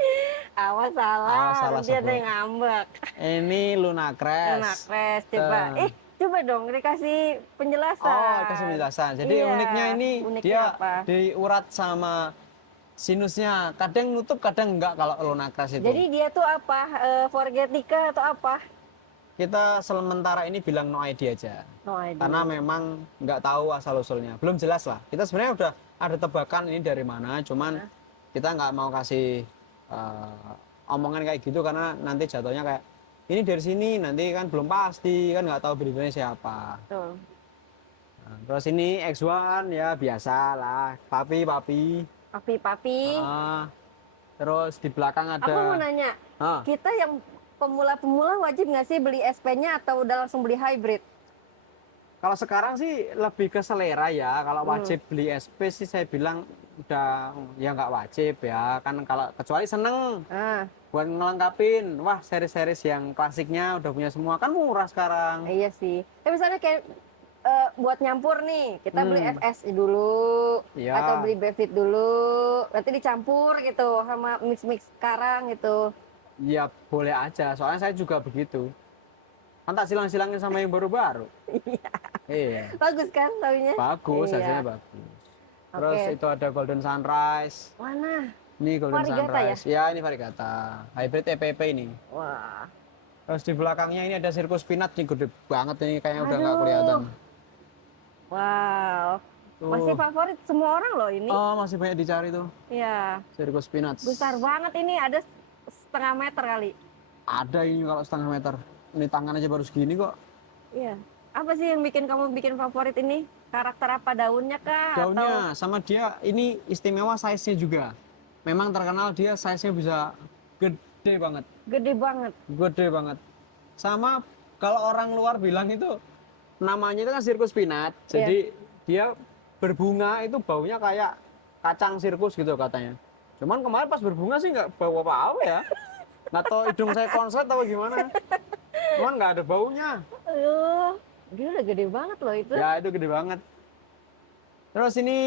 Awas salah, Awas salah nanti ada sebut. yang ngambek. Ini Lunacres. Enak, Pres. Coba. Coba dong dikasih penjelasan. Oh, kasih penjelasan. Jadi Iya, uniknya ini uniknya dia apa? diurat sama sinusnya. Kadang nutup, kadang enggak kalau Lunacres itu. Jadi dia tuh apa? Forgetica atau apa? Kita sementara ini bilang no idea aja. No idea. Karena memang nggak tahu asal usulnya, belum jelas lah. Kita sebenarnya udah ada tebakan ini dari mana, cuman kita nggak mau kasih omongan kayak gitu karena nanti jatuhnya kayak ini dari sini, nanti kan belum pasti, kan nggak tahu breedernya siapa. Betul. Nah, terus ini X1 ya biasa lah, papi. Papi-papi. Terus di belakang ada. Aku mau nanya, kita yang pemula-pemula wajib nggak sih beli SP-nya atau udah langsung beli hybrid? Kalau sekarang sih lebih ke selera ya. Kalau wajib beli SP sih saya bilang udah ya nggak wajib ya. Kan kalau kecuali seneng buat ngelengkapin. Wah, seri-series yang klasiknya udah punya semua kan murah sekarang. Iya sih. Tapi misalnya kayak buat nyampur nih, kita beli FS dulu Iya. atau beli Bevit dulu, nanti dicampur gitu sama mix-mix sekarang gitu. Ya boleh aja. Soalnya saya juga begitu. Kan tak silang-silangin sama yang baru-baru. Iya. Bagus kan taunya? Bagus, Iya. hasilnya bagus. Terus Oke. itu ada Golden Sunrise. Mana? Ini Golden Variegata Sunrise. Ya, ini variegata. Hybrid EPP ini. Wah. Terus di belakangnya ini ada sirkus pinat nih, gede banget ini kayaknya udah nggak Aduh. kelihatan. Wow. Tuh. Masih favorit semua orang loh ini. Oh, masih banyak dicari tuh Iya. sirkus pinat. Besar banget ini, ada setengah meter kali. Ada ini kalau setengah meter. Ini tangan aja baru segini kok. Iya. Apa sih yang bikin kamu bikin favorit ini? Karakter apa, daunnya kah? Daunnya sama dia ini istimewa size-nya juga. Memang terkenal dia size-nya bisa gede banget. Gede banget. Gede banget. Sama kalau orang luar bilang itu namanya itu kan sirkus pinat. Jadi dia berbunga itu baunya kayak kacang sirkus gitu katanya. Cuman kemarin pas berbunga sih nggak bau apa-apa ya. Nggak tahu hidung saya konslet atau gimana. Cuman nggak ada baunya. Aduh, dia udah gede banget loh itu. Ya itu gede banget. Terus ini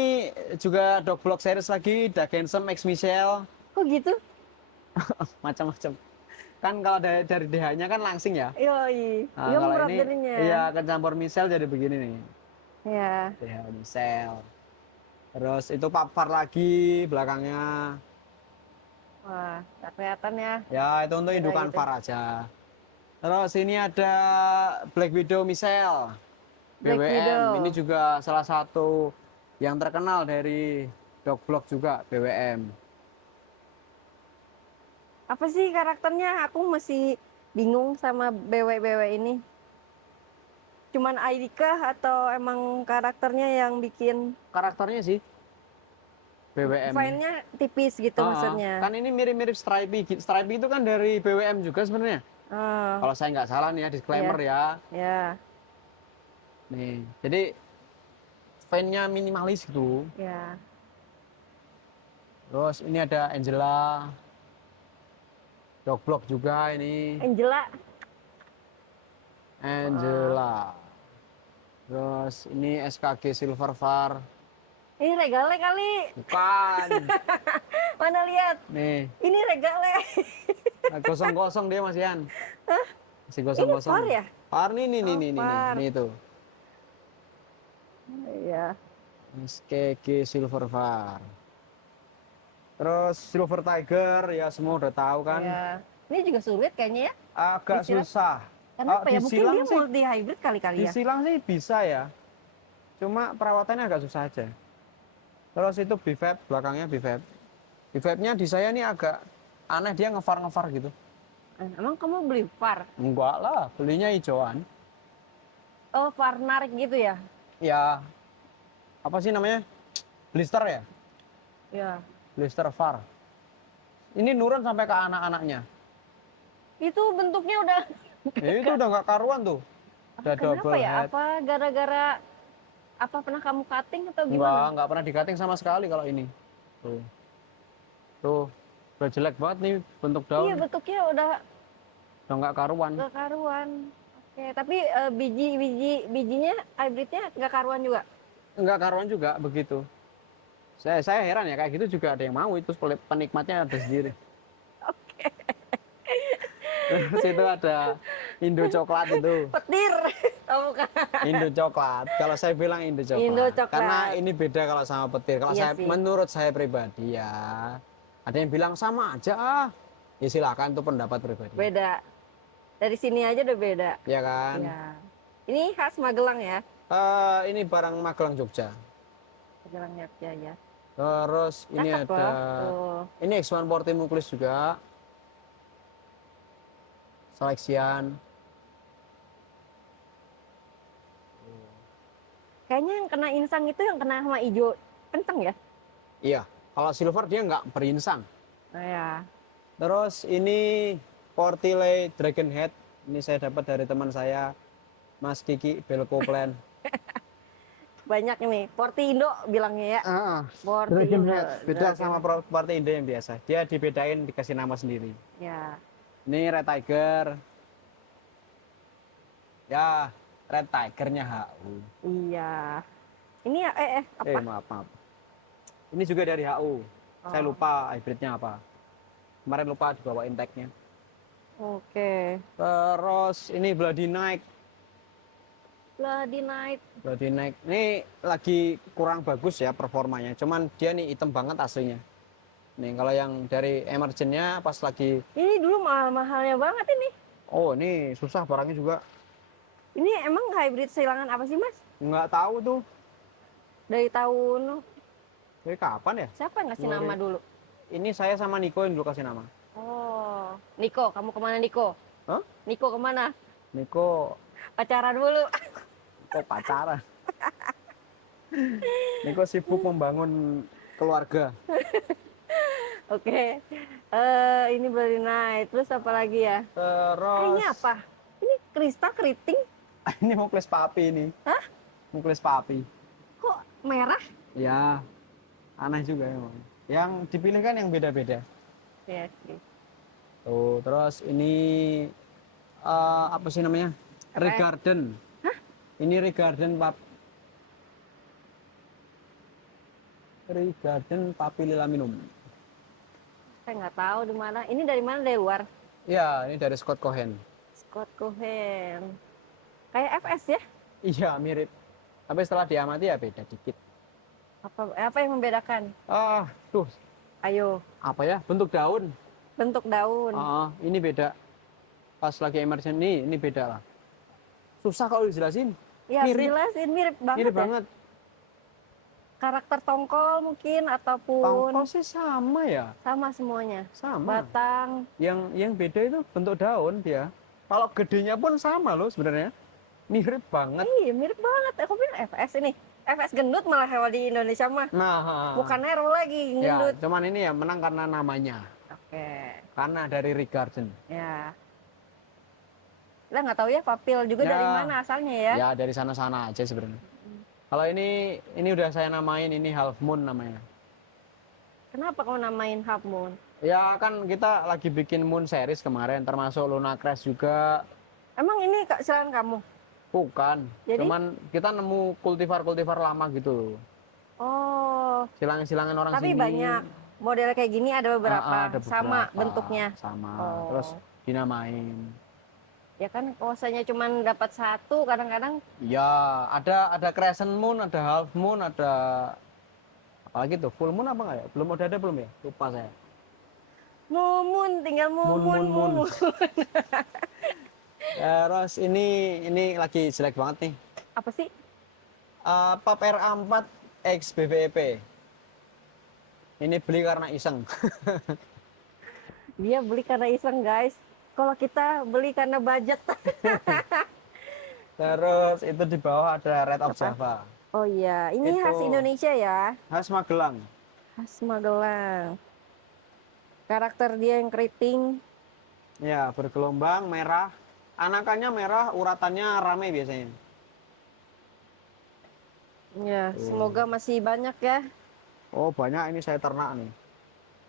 juga dog block series lagi, Dagensem X Michelle. Kok gitu? Macam-macam. Kan kalau dari DH-nya kan langsing ya. Yoi. Nah, Dia kalau murah ini jadinya. iya kecampur Michelle jadi begini nih. Iya. DH Michelle. Terus itu papar lagi belakangnya. Wah, tak kelihatan ya. Ya itu untuk Beda indukan gitu. far aja. Terus ini ada Black Widow Michelle. Black BWM. Widow. Ini juga salah satu yang terkenal dari dog block juga BWM. Apa sih karakternya? Aku masih bingung sama BW-BW ini. Cuman ID kah atau emang karakternya yang bikin Karakternya sih BWM. fine-nya tipis gitu maksudnya? Kan ini mirip-mirip Stripey. Stripey itu kan dari BWM juga sebenarnya. Oh, Kalau saya nggak salah nih ya, iya, disclaimer ya. ya, Nih, jadi fan-nya minimalis gitu. ya. Terus ini ada Angela, Dog Block juga ini. Angela. Angela. Terus ini SKG Silver Far. Ini regale kali. Bukan. Mana lihat? Nih, Ini regale. kosong-kosong dia Mas Yan. Masih Ini kosong-kosong. far ya? Far nih, nih, nih, Oh, nih, nih, far. nih, itu. Iya. SKG Silver Far. Terus Silver Tiger, ya semua udah tahu kan. Iya. Ini juga sulit kayaknya ya. Agak Disilang. susah. Kenapa ya? Mungkin Disilang dia sih, multi hybrid kali-kali ya. disilang sih bisa ya. Cuma perawatannya agak susah aja. Terus itu bivap, belakangnya bivap. Bivapnya di saya nih agak aneh, dia ngefar-ngefar gitu. Emang kamu beli far? Enggak lah, belinya hijauan. Oh, far narik gitu ya? Ya, apa sih namanya? Blister ya? Iya. Blister far. Ini nurun sampai ke anak-anaknya. Itu bentuknya udah Itu udah nggak karuan tuh. Udah kenapa double ya? head. Apa gara-gara apa pernah kamu cutting atau Enggak, gimana? nggak pernah dikating sama sekali kalau ini. Tuh. Tuh, udah jelek banget nih bentuk daun. Iya, bentuknya udah Udah nggak karuan. nggak karuan. Oke, tapi bijinya hybridnya nggak karuan juga. Nggak karuan juga begitu. Saya heran ya, kayak gitu juga ada yang mau, itu penikmatnya ada sendiri. Oke. Terus itu ada Indo coklat itu. Petir. Oh, bukan. Indo coklat. Kalau saya bilang Indo coklat. Indo coklat. Karena ini beda kalau sama petir. Kalau Iya saya, sih. menurut saya pribadi ya, ada yang bilang sama aja ah. Ya silakan, itu pendapat pribadi. Beda. Dari sini aja udah beda. Ya kan? Iya. Ini khas Magelang ya? Ini barang Magelang Jogja. Magelang Jogja ya. Terus ini Cakep ada, loh. Tuh. ini X140 Muklis juga. Seleksian. Kayaknya yang kena insang itu yang kena sama hijau kenceng ya? Iya, kalau silver dia nggak berinsang. Oh ya. Terus ini Portile Dragon Head. Ini saya dapat dari teman saya, Mas Kiki Belko Plan. Banyak nih. Porti Indo bilangnya ya. Porti Dragon Indo. Head. Beda Dragon sama Head. Portindo yang biasa. Dia dibedain, dikasih nama sendiri. Ya. Ini Red Tiger. Ya, Red Tigernya HU. Iya. Ini ya apa? Maaf. Ini juga dari HU. Saya Oh. lupa hybridnya apa. Kemarin lupa dibawain tag-nya. Oke. Terus ini Bloody Knight. Bloody Night. Bloody Knight. Ini lagi kurang bagus ya performanya. Cuman dia nih hitam banget aslinya. Nih kalau yang dari emergennya pas lagi. Ini dulu mahal-mahalnya banget ini. Oh ini susah barangnya juga. Ini emang hybrid silangan apa sih, Mas? Nggak tahu tuh. Dari tahun Dari kapan ya? siapa yang ngasih nama dulu? Ini saya sama Niko yang dulu kasih nama. Oh, Niko, kamu kemana Niko? Hah? Niko kemana? Niko Pacaran dulu. kok pacaran? Niko sibuk membangun keluarga. Oke. Ini Bloody Night. Terus apa lagi ya? Terus Ini apa? Ini Krista keriting. ini Muklis Papi ini. Hah? Muklis Papi. Kok merah? Ya, aneh juga emang. Yang dipilih kan yang beda-beda. Iya sih. Tuh, terus ini apa sih namanya? Apa ya? Regarden. Hah? Ini Regarden Regarden Papililaminum. Saya nggak tahu di mana. Ini dari mana? Dari luar. Ya, ini dari Scott Cohen. Scott Cohen. Kayak FS ya? Iya, mirip. Tapi setelah diamati ya beda dikit. Apa yang membedakan? Tuh, Ayo, apa ya? Bentuk daun. bentuk daun. Ini beda. Pas lagi emergency ini beda lah. Susah kalau dijelasin. Ya, mirip. jelasin mirip banget Mirip ya. banget. karakter tongkol mungkin ataupun Tongkol sih sama ya, sama semuanya. sama. Batang. Yang beda itu bentuk daun dia. Kalau gedenya pun sama loh sebenarnya. Mirip banget. Iya, mirip banget. Aku bilang FS ini. FS gendut malah kalau di Indonesia mah. Nah, Bukan Nero lagi, ya, gendut. cuman ini ya menang karena namanya. Oke. Karena dari Rick Garden. Ya. Kita nggak tahu ya Papil juga Ya, dari mana asalnya ya. ya dari sana-sana aja sebenarnya. Kalau ini udah saya namain, ini Half Moon namanya. Kenapa kau namain Half Moon? Ya kan kita lagi bikin Moon series kemarin, termasuk Luna Crash juga. Emang ini silaan kamu? Bukan, Jadi? cuman kita nemu kultivar-kultivar lama gitu. Oh, Silangan-silangan orang tapi sini. banyak. Model kayak gini ada beberapa. Ada Sama beberapa, bentuknya. sama. Oh. Terus dinamain. Ya kan kosanya cuma dapat satu, kadang-kadang Ya, ada Crescent Moon, ada Half Moon, ada apalagi tuh Full Moon apa nggak ya? Belum ada belum ya? Lupa saya. mumun, tinggal Moon, mumun, moon, moon. mumun. Terus ini lagi jelek banget nih. Apa sih? Pap RA4 X BVEP. Ini beli karena iseng. Dia beli karena iseng guys. Kalau kita beli karena budget. Terus itu di bawah ada Red of Apa? Java. Oh iya, ini khas Itu. Indonesia ya. Khas Magelang. Khas Magelang. Karakter dia yang keriting. Ya, bergelombang, merah. Anakannya merah, uratannya rame biasanya. Ya, semoga masih banyak ya. Oh, banyak ini saya ternak nih.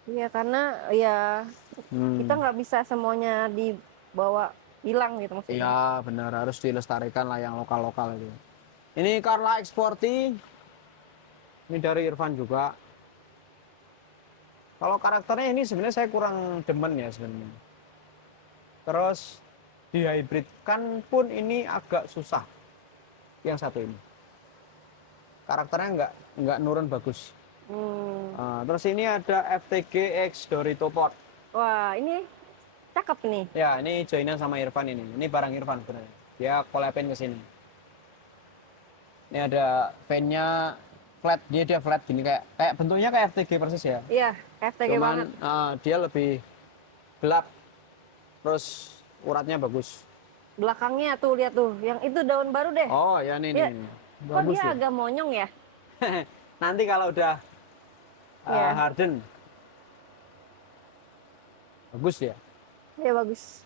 Iya, karena ya kita nggak bisa semuanya dibawa hilang gitu maksudnya. Iya, benar harus dilestarikan lah yang lokal-lokal itu. Ini Carla Exporti. Ini dari Irfan juga. Kalau karakternya ini sebenarnya saya kurang demen ya sebenarnya. Terus dihybridkan pun ini agak susah. Yang satu ini. Karakternya nggak nurun bagus. Terus ini ada FTG X Dorito Pot. Wah, ini cakep nih. Ya, ini joinan sama Irfan ini. Ini barang Irfan sebenarnya. Dia collabin ke sini. Ini ada fan-nya flat, dia flat gini kayak bentuknya kayak FTG persis ya. Iya, FTG banget. Cuman dia lebih gelap. Terus uratnya bagus. Belakangnya tuh lihat tuh, yang itu daun baru deh. Oh, ya nih Dia- nih. Kok Bagus dia ya. agak monyong ya? Nanti kalau udah Iya. harden. Bagus ya. Iya bagus.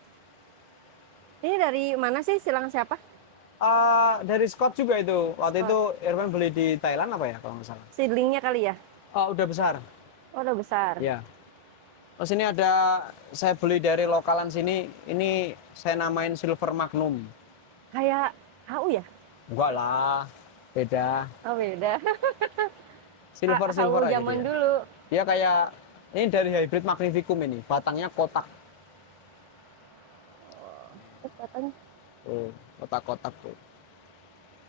Ini dari mana sih, silang siapa? Dari Scott juga itu. Waktu itu Irfan beli di Thailand apa ya kalau nggak salah. Seedlingnya kali ya? Oh, udah besar. Oh, udah besar. Ya. Terus ini ada saya beli dari lokalan sini. Ini saya namain Silver Magnum. Kayak HU ya? Enggak lah, beda. Oh beda. Silver HU silver aja zaman dia. dulu. Dia kayak ini dari hybrid magnificum ini, batangnya kotak. Katanya. Tuh, kotak-kotak tuh.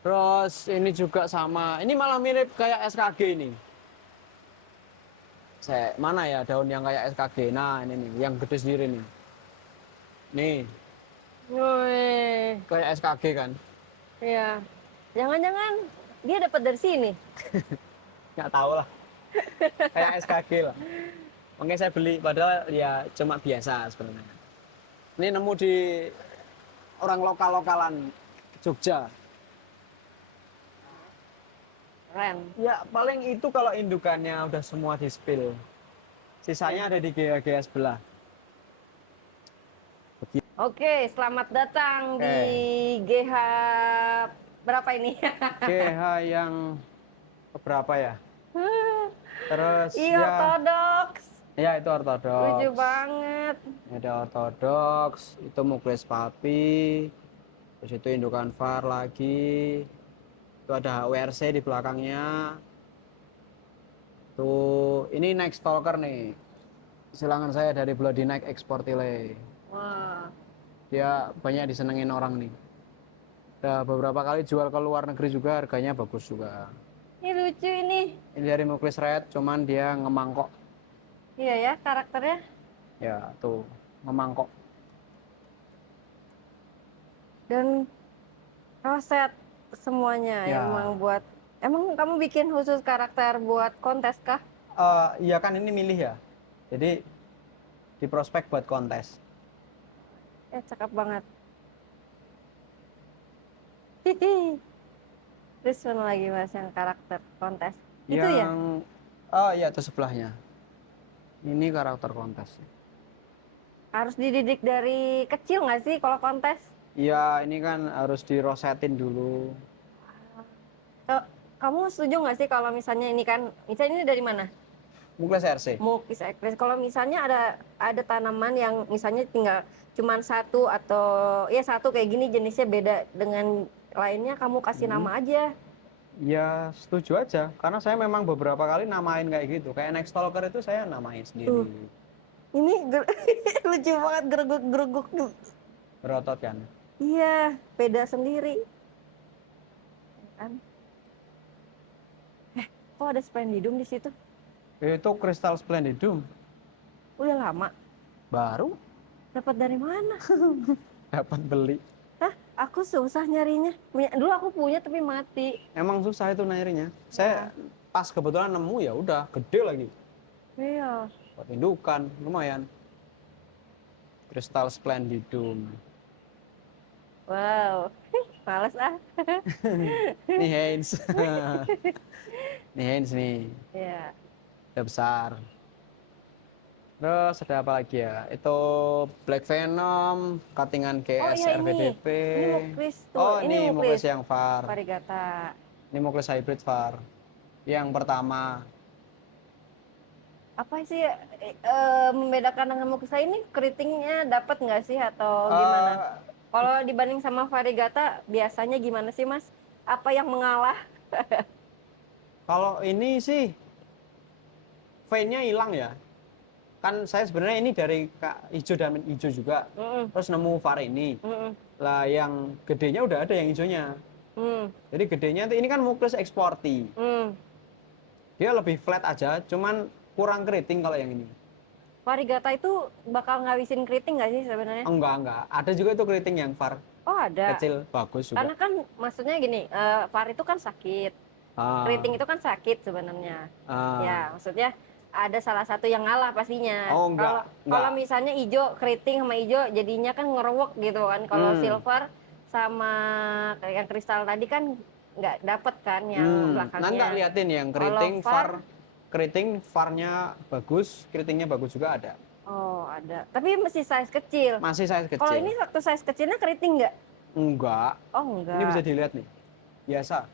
Terus ini juga sama, ini malah mirip kayak SKG ini. Saya mana ya daun yang kayak SKG? Nah ini nih, yang gede sendiri nih. Nih, Wih, kayak SKG kan? iya. Jangan-jangan dia dapat dari sini. Nggak tahu lah. Kayak SKG lah. Makanya saya beli, padahal ya cuma biasa sebenarnya. Ini nemu di orang lokal-lokalan Jogja. Keren. Ya paling itu kalau indukannya udah semua di spill. Sisanya ada di GH sebelah. Oke, selamat datang Oke. di GH berapa ini? GH yang berapa ya? Terus Iya, ortodoks. ya itu ortodoks. Lucu banget. Ada ortodoks, itu muklis papi. Terus itu indukan VAR lagi. Itu ada WRC di belakangnya. Tuh, ini Nike Stalker nih. Silangan saya dari Bloody Nike Exportile. Wah, Dia banyak disenengin orang nih. Udah beberapa kali jual ke luar negeri juga, harganya bagus juga. ini lucu ini. Ini dari Muklis Red, cuman dia ngemangkok. Iya ya, karakternya. Ya, tuh, ngemangkok. Dan roset semuanya Ya. emang buat Emang kamu bikin khusus karakter buat kontes kah? Iya kan ini milih ya. Jadi di prospek buat kontes. Cakep banget. Hihi. Terus mana lagi mas yang karakter kontes? Itu ya? Yang oh iya itu sebelahnya. Ini karakter kontes. Harus dididik dari kecil nggak sih kalau kontes? Iya, ini kan harus dirosetin dulu. Ka- Kamu setuju nggak sih kalau misalnya ini dari mana? Mukles RC. Mukis ekris. Kalau misalnya ada tanaman yang misalnya tinggal cuman satu atau ya satu kayak gini jenisnya beda dengan lainnya, kamu kasih nama aja. Ya setuju aja, karena saya memang beberapa kali namain kayak gitu. Kayak Next Stalker itu saya namain Tuh, sendiri. ini lucu banget geruguk-geruguk. Berotot kan. Iya, beda sendiri. Kan? Kok ada splendidum di situ? Itu Crystal Splendidum. Udah lama. Baru Dapat dari mana? dapat beli. Hah? Aku susah nyarinya. Dulu aku punya tapi mati. Emang susah itu nairinya. Saya pas kebetulan nemu ya udah gede lagi. Iya. Buat indukan lumayan. Crystal Splendidum. Wow. Males ah. Nih Heinz. Nih Heinz nih. Iya. Udah besar. Terus ada apa lagi ya? Itu Black Venom, cuttingan Oh GS iya RVDP. ini muklis tuh. Oh, Ini ini muklis muklis yang VAR. varigata. Ini muklis hybrid VAR. Yang pertama. Apa sih membedakan dengan muklis lain ini keritingnya dapat nggak sih atau gimana? Eh, Kalau dibanding sama varigata biasanya gimana sih Mas? Apa yang mengalah? Kalau ini sih vein-nya hilang ya. Kan saya sebenarnya ini dari hijau dan hijau juga. Mm-mm, Terus nemu VAR ini. mm-mm, Lah yang gedenya udah ada yang hijaunya. mm, Jadi gedenya tuh ini kan muklis eksporti. mm. Dia lebih flat aja, cuman kurang keriting kalau yang ini. Varigata itu bakal ngabisin keriting nggak sih sebenarnya? Enggak. Ada juga itu keriting yang VAR Oh ada. kecil, bagus juga. Karena kan maksudnya gini, VAR itu kan sakit, Ah, keriting itu kan sakit sebenarnya. ah. Ya, maksudnya ada salah satu yang ngalah pastinya. Oh, Kalau enggak. kalau misalnya ijo keriting sama ijo jadinya kan ngerewek gitu kan. Kalau silver sama kayak yang kristal tadi kan nggak dapet kan yang belakangnya. Nanti tak liatin yang keriting Kalau VAR, keriting VAR-nya bagus, keritingnya bagus juga ada. oh ada. Tapi masih size kecil. Masih size kecil. Kalau ini waktu size kecilnya keriting nggak? Enggak. Oh enggak. Ini bisa dilihat nih. Biasa.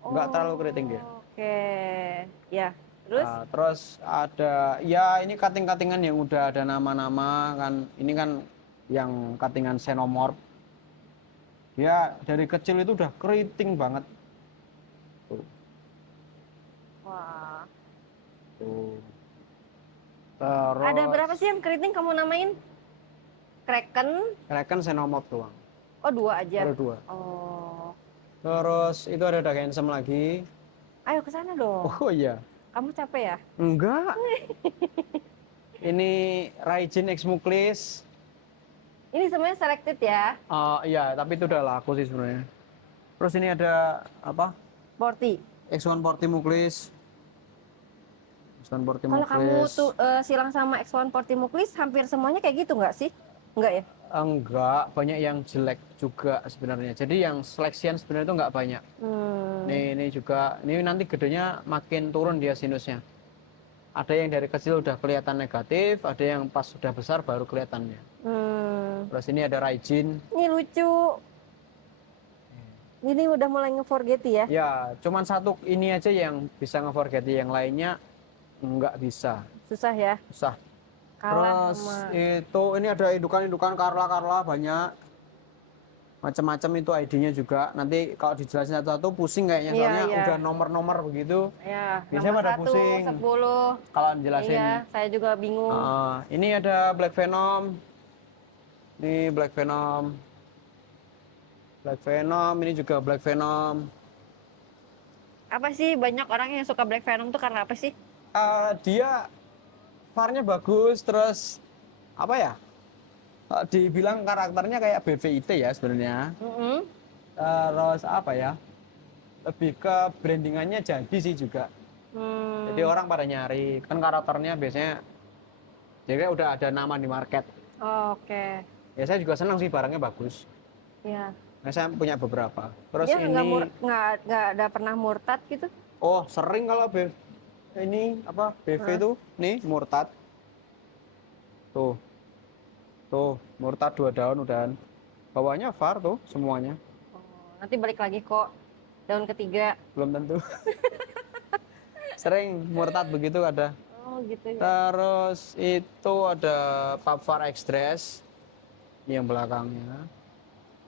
Enggak terlalu keriting dia. Oke. Ya. Terus? Terus ada ya ini cutting-cuttingan yang udah ada nama-nama kan. Ini kan yang cuttingan xenomorph. Dia dari kecil itu udah keriting banget. Tuh. Wah. Tuh. Terus Ada berapa sih yang keriting kamu namain? Kraken xenomorph doang. Oh, 2 aja. Baru 2. Oh. Terus itu ada Dark Handsome lagi. Ayo ke sana dong. Oh iya. Kamu capek ya? Enggak. Ini Raijin X Muklis. Ini sebenarnya selected ya, Iya, tapi itu udah laku sih sebenarnya. Terus ini ada apa? Sporty. X140 Muklis. X140 Kalau kamu Muklis. tuh silang sama X1 Portimuklis hampir semuanya kayak gitu nggak sih? Enggak ya? Enggak, banyak yang jelek juga sebenarnya. Jadi yang seleksian sebenarnya itu enggak banyak. Ini juga, ini nanti gedenya makin turun dia sinusnya. Ada yang dari kecil udah kelihatan negatif, ada yang pas sudah besar baru kelihatannya. Terus ini ada Raijin. Ini lucu. Ini udah mulai nge-forgeti ya? Ya, cuman satu ini aja yang bisa nge-forget, yang lainnya enggak bisa. Susah ya? Susah. Kalah Terus sama... itu ini ada indukan-indukan Carla banyak. Macam-macam itu ID-nya juga. Nanti kalau dijelasin satu-satu pusing kayaknya, Iya, soalnya iya. udah nomor-nomor begitu. Ya, Biasanya nomor pada 1, pusing 10. kalau jelasin. Iya, saya juga bingung. Ini ada Black Venom. Ini Black Venom. Black Venom, ini juga Black Venom. Apa sih banyak orang yang suka Black Venom tuh karena apa sih? Dia VAR-nya bagus, terus apa ya? Dibilang karakternya kayak BVIT ya sebenarnya. Terus apa ya? lebih ke brandingannya jadi sih juga. Jadi orang pada nyari, kan karakternya biasanya jadi udah ada nama di market. Oke. Ya saya juga senang sih barangnya bagus. Ya. Nah, saya punya beberapa. Terus Dia ini, nggak ada pernah murtad gitu? oh sering kalau ini apa BV Hah? tuh, nih murtad. Tuh, tuh murtad 2 daun udahan. Bawahnya VAR tuh semuanya. Oh, nanti balik lagi kok daun ketiga. Belum tentu. Sering murtad begitu ada. Oh gitu ya. Terus itu ada Papvar X-Dress yang belakangnya.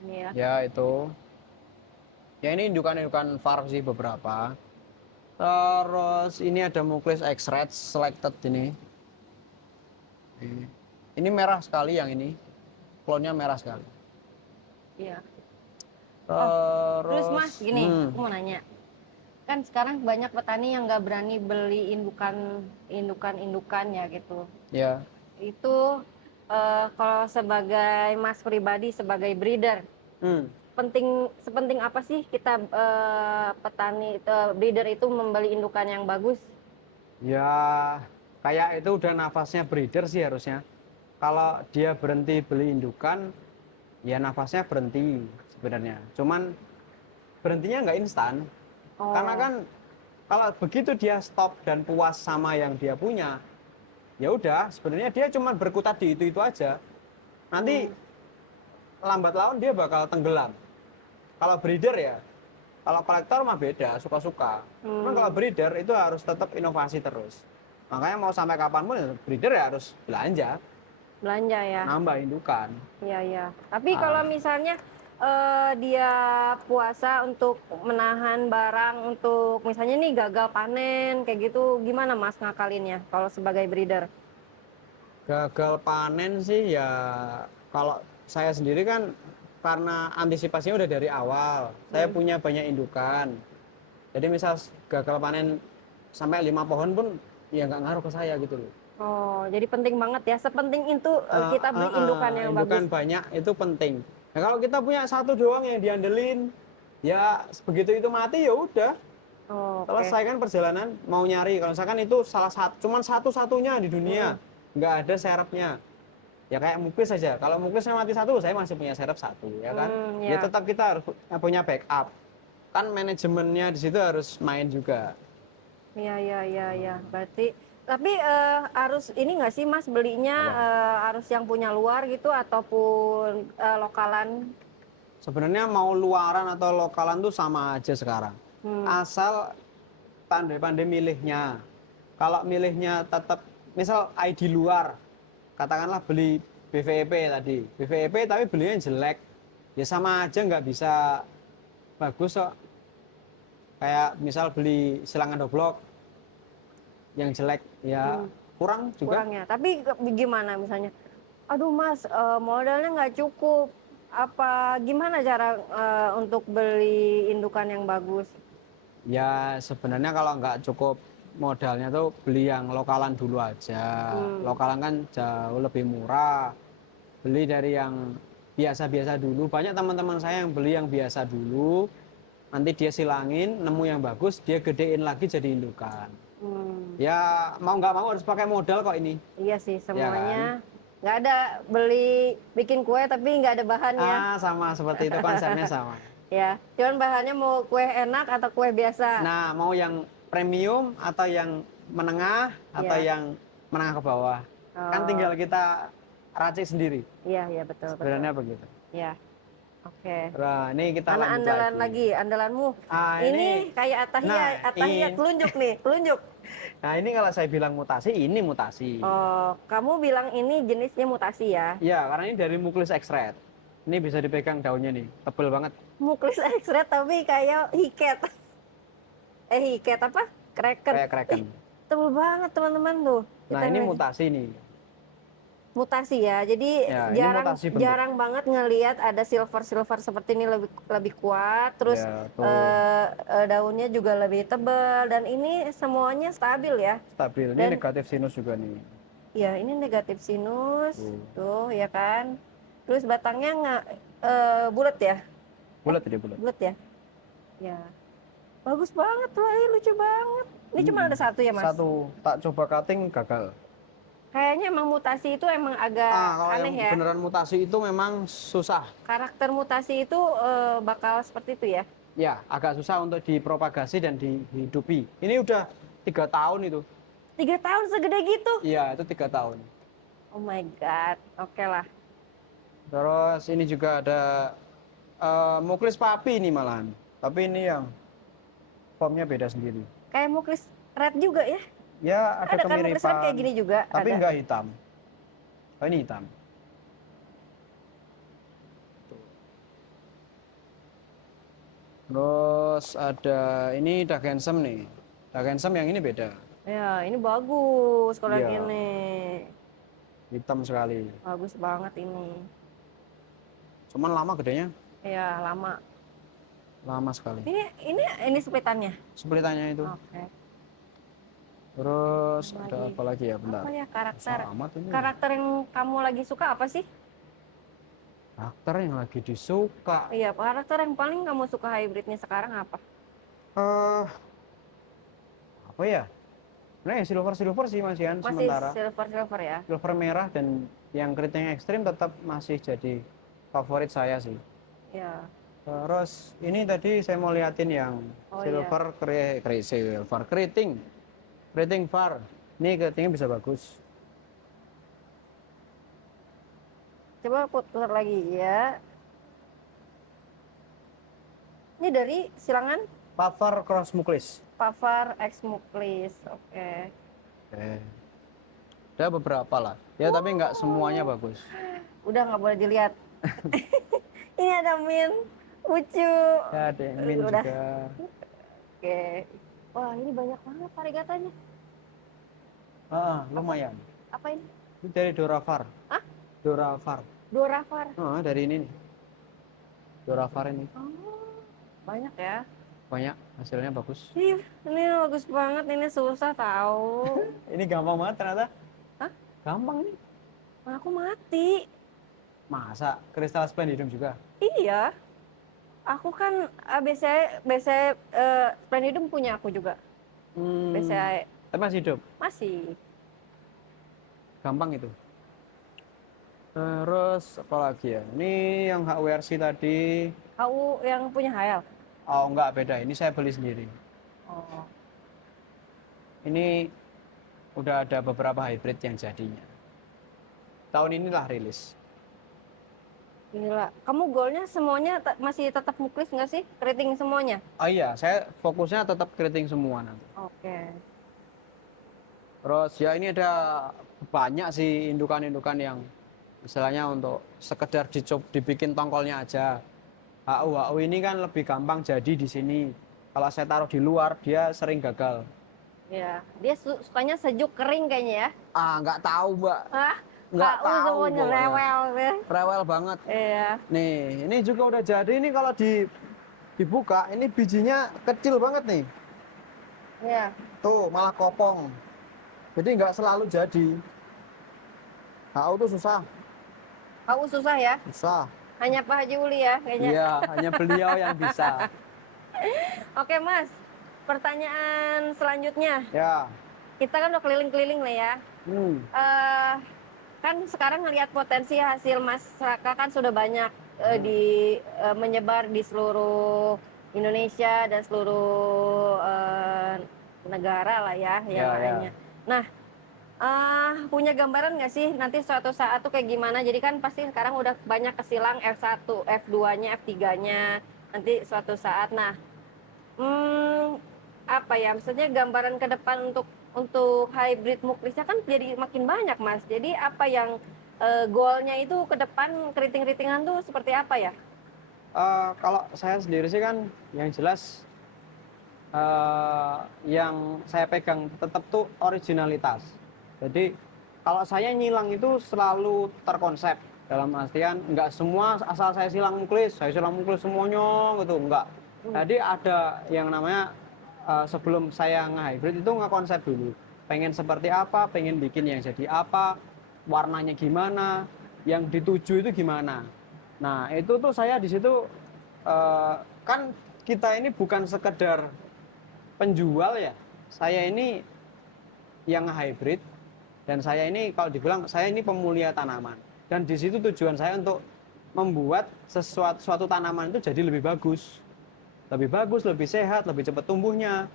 Ini ya. Ya itu. Ya ini indukan-indukan VAR sih beberapa. Terus ini ada Muklis X-Red Selected ini. Ini merah sekali yang ini. Klonnya merah sekali. Iya. Terus Terus Mas, gini, aku mau nanya. Kan sekarang banyak petani yang nggak berani beli indukan ya gitu. ya. Itu kalau sebagai Mas pribadi sebagai breeder, sepenting apa sih kita petani breeder itu membeli indukan yang bagus? Ya, kayak itu udah nafasnya breeder sih harusnya. Kalau dia berhenti beli indukan, ya nafasnya berhenti sebenarnya. Cuman berhentinya nggak instan. Karena Oh, kan kalau begitu dia stop dan puas sama yang dia punya, ya udah sebenarnya dia cuma berkutat di itu aja. Nanti lambat laun dia bakal tenggelam. Kalau breeder ya, kalau kolektor mah beda, suka-suka. Cuman kalau breeder itu harus tetap inovasi terus. Makanya mau sampai kapanpun ya breeder ya harus belanja ya. nambah indukan. Iya, iya. Tapi kalau Ah, misalnya dia puasa untuk menahan barang untuk misalnya nih gagal panen kayak gitu, gimana Mas ngakalinnya kalau sebagai breeder? gagal panen sih ya kalau saya sendiri kan karena antisipasinya udah dari awal. Saya punya banyak indukan. Jadi misal gagal panen sampai 5 pohon pun ya nggak ngaruh ke saya gitu loh. Oh, jadi penting banget ya. Sepenting itu kita beli indukan yang bagus. Indukan banyak itu penting. Nah, kalau kita punya satu doang yang diandelin, ya begitu itu mati ya udah Oh, oke. selesai kan perjalanan mau nyari. Kalau misalkan itu salah satu, cuman satu-satunya di dunia, nggak ada serepnya. Ya kayak muklis saja. Kalau muklisnya mati satu, saya masih punya serep satu, ya kan? Ya Ya. tetap kita harus punya backup. Kan manajemennya di situ harus main juga. Iya, iya, iya, iya. Berarti tapi harus ini nggak sih Mas belinya Apa? harus yang punya luar gitu ataupun lokalan? Sebenarnya mau luaran atau lokalan tuh sama aja sekarang. Asal pandai-pandai milihnya. Kalau milihnya tetap, misal ID luar, katakanlah beli BVEP tadi. BVEP tapi belinya jelek, ya sama aja nggak bisa bagus kok. Kayak misal beli silangan doblok yang jelek, ya kurang juga. Kurang ya. Tapi gimana misalnya? Aduh Mas, modalnya nggak cukup. Apa gimana cara untuk beli indukan yang bagus? Ya sebenarnya kalau nggak cukup modalnya tuh beli yang lokalan dulu aja. Lokalan kan jauh lebih murah. Beli dari yang biasa-biasa dulu. Banyak teman-teman saya yang beli yang biasa dulu. Nanti dia silangin, nemu yang bagus, dia gedein lagi jadi indukan. Ya mau nggak mau harus pakai modal kok ini. Iya sih, Ya kan? semuanya nggak ada beli bikin kue tapi nggak ada bahannya. Sama seperti itu konsepnya sama. Ya, cuman bahannya mau kue enak atau kue biasa. Nah, mau yang premium atau yang menengah atau Ya. yang menengah ke bawah. Kan Oh, tinggal kita racik sendiri. iya, iya betul, betul. Sebenarnya begitu. Ya, oke. Nah, ini kita Mana lanjut andalan lagi. lagi, andalanmu? Ini, Ini kayak nah, atahiyat telunjuk nih, telunjuk. nah ini kalau saya bilang mutasi, ini mutasi. Oh, kamu bilang ini jenisnya mutasi ya? Ya, karena ini dari Muklis X-Red. Ini bisa dipegang daunnya nih, tebel banget. Muklis X-ray tapi kayak hiket. Hiket apa? Kraken. Kayak kraken. Tebel banget teman-teman tuh. Nah, ini mutasi nih. Mutasi ya. Jadi Ya, ini mutasi bentuk. jarang banget ngelihat ada silver seperti ini lebih kuat. Terus Ya, tuh. daunnya juga lebih tebal dan ini semuanya stabil ya. Stabil. Ini Dan- negatif sinus juga nih. Ya, ini negatif sinus. Tuh, ya kan. Terus batangnya nggak bulat ya? Bulat dia bulat. Bulat ya? Ya. Bagus banget loh, ini lucu banget. Ini cuma ada satu ya, Mas? Satu, tak coba cutting gagal. Kayaknya emang mutasi itu emang agak Kalau aneh yang ya. beneran mutasi itu memang susah. Karakter mutasi itu bakal seperti itu ya. Ya, agak susah untuk dipropagasi dan dihidupi. Ini udah 3 tahun itu. 3 tahun segede gitu. Iya, itu 3 tahun. Oh my god, oke lah. Terus ini juga ada muklis papi ini malahan. Tapi ini yang formnya beda sendiri. Kayak muklis red juga ya. Ya, ada Ada kan muklis red kemiripan. kayak gini juga. Tapi ada. enggak hitam. Oh, ini hitam. Terus ada ini Dark Handsome nih. Dark Handsome yang ini beda. Ya, ini bagus kalau Iya. yang ini. Hitam sekali. Bagus banget ini. Cuman lama gedenya. Ya, lama. Lama sekali. Ini splitannya. Splitannya itu. Oke. Terus Apa ada lagi? apa lagi ya? Bentar. Apa ya karakter? Amat ini. Karakter yang kamu lagi suka apa sih? Karakter yang lagi disuka. Iya, karakter yang paling kamu suka hybridnya sekarang apa? eh apa ya? Nah, ya silver sih masihan Masih sementara. silver ya. Silver merah dan yang keriting ekstrim tetap masih jadi favorit saya sih. Ya. Terus ini tadi saya mau liatin yang Oh, silver silver keriting var. Ini keritingnya bisa bagus. Coba putar lagi ya. Ini dari silangan Pavar cross muklis. Pavar X Muklis. Oke. Ada beberapa lah. Ya tapi nggak semuanya bagus. Udah nggak boleh dilihat. Ini ada Min. Lucu. Ya ada yang min Udah. juga. Oke. Wah, ini banyak banget varigatanya. Lumayan. Apa ini? Ini dari Doravar. Hah? Doravar. Doravar. Dari ini nih. Doravar ini. Oh, banyak ya. Banyak, hasilnya bagus. Ini bagus banget. Ini susah tahu. Ini gampang banget ternyata. Hah? Gampang nih. Aku mati. Masa? Kristal splendidum juga? Iya. Aku kan BC Splendidum punya aku juga. BCA Tapi masih hidup? masih. Gampang itu. Terus apa lagi ya? Ini yang HWRC tadi. Kau yang punya Hayal. Oh enggak, beda. Ini saya beli sendiri. Oh. Ini udah ada beberapa hybrid yang jadinya. Tahun inilah rilis. Gila. Kamu goalnya semuanya masih tetap muklis nggak sih? Rating semuanya? Oh iya, saya fokusnya tetap keriting semua nanti. Oke. Terus ya ini ada banyak sih indukan-indukan yang istilahnya untuk sekedar dibikin tongkolnya aja. HU ini kan lebih gampang jadi di sini. Kalau saya taruh di luar dia sering gagal. Ya. Dia sukanya sejuk kering kayaknya ya? Nggak tahu mbak. Hah? Nggak Kau tahu semuanya pokoknya. rewel ya? Rewel banget. Iya. Nih, ini juga udah jadi. Ini kalau dibuka, ini bijinya kecil banget nih. Iya. Tuh, malah kopong. Jadi nggak selalu jadi. HU tuh susah. Kau susah ya? Susah. Hanya Pak Haji Uli ya kayaknya. Iya, hanya beliau yang bisa. Oke Mas, pertanyaan selanjutnya. Ya. Kita kan udah keliling-keliling lah ya. Kan sekarang ngelihat potensi hasil Mas Raka kan sudah banyak menyebar di seluruh Indonesia dan seluruh negara lah ya yang Ya, lainnya. Nah, punya gambaran nggak sih nanti suatu saat tuh kayak gimana? Jadi kan pasti sekarang udah banyak kesilang F1, F2-nya, F3-nya nanti suatu saat. Nah, apa ya? Maksudnya gambaran ke depan untuk hybrid muklisnya kan jadi makin banyak Mas. Jadi apa yang goalnya itu ke depan keriting-keritingan tuh seperti apa ya? Kalau saya sendiri sih kan yang jelas yang saya pegang tetap tuh originalitas. Jadi kalau saya nyilang itu selalu terkonsep dalam artian nggak semua asal saya silang muklis semuanya gitu, enggak. Jadi ada yang namanya sebelum saya nge-hybrid itu nge-konsep dulu. Pengen seperti apa, pengen bikin yang jadi apa, warnanya gimana, yang dituju itu gimana. Nah, itu tuh saya di situ kan kita ini bukan sekedar penjual ya, saya ini yang hybrid, dan saya ini kalau dibilang saya ini pemulia tanaman, dan di situ tujuan saya untuk membuat suatu tanaman itu jadi lebih bagus, lebih sehat, lebih cepat tumbuhnya.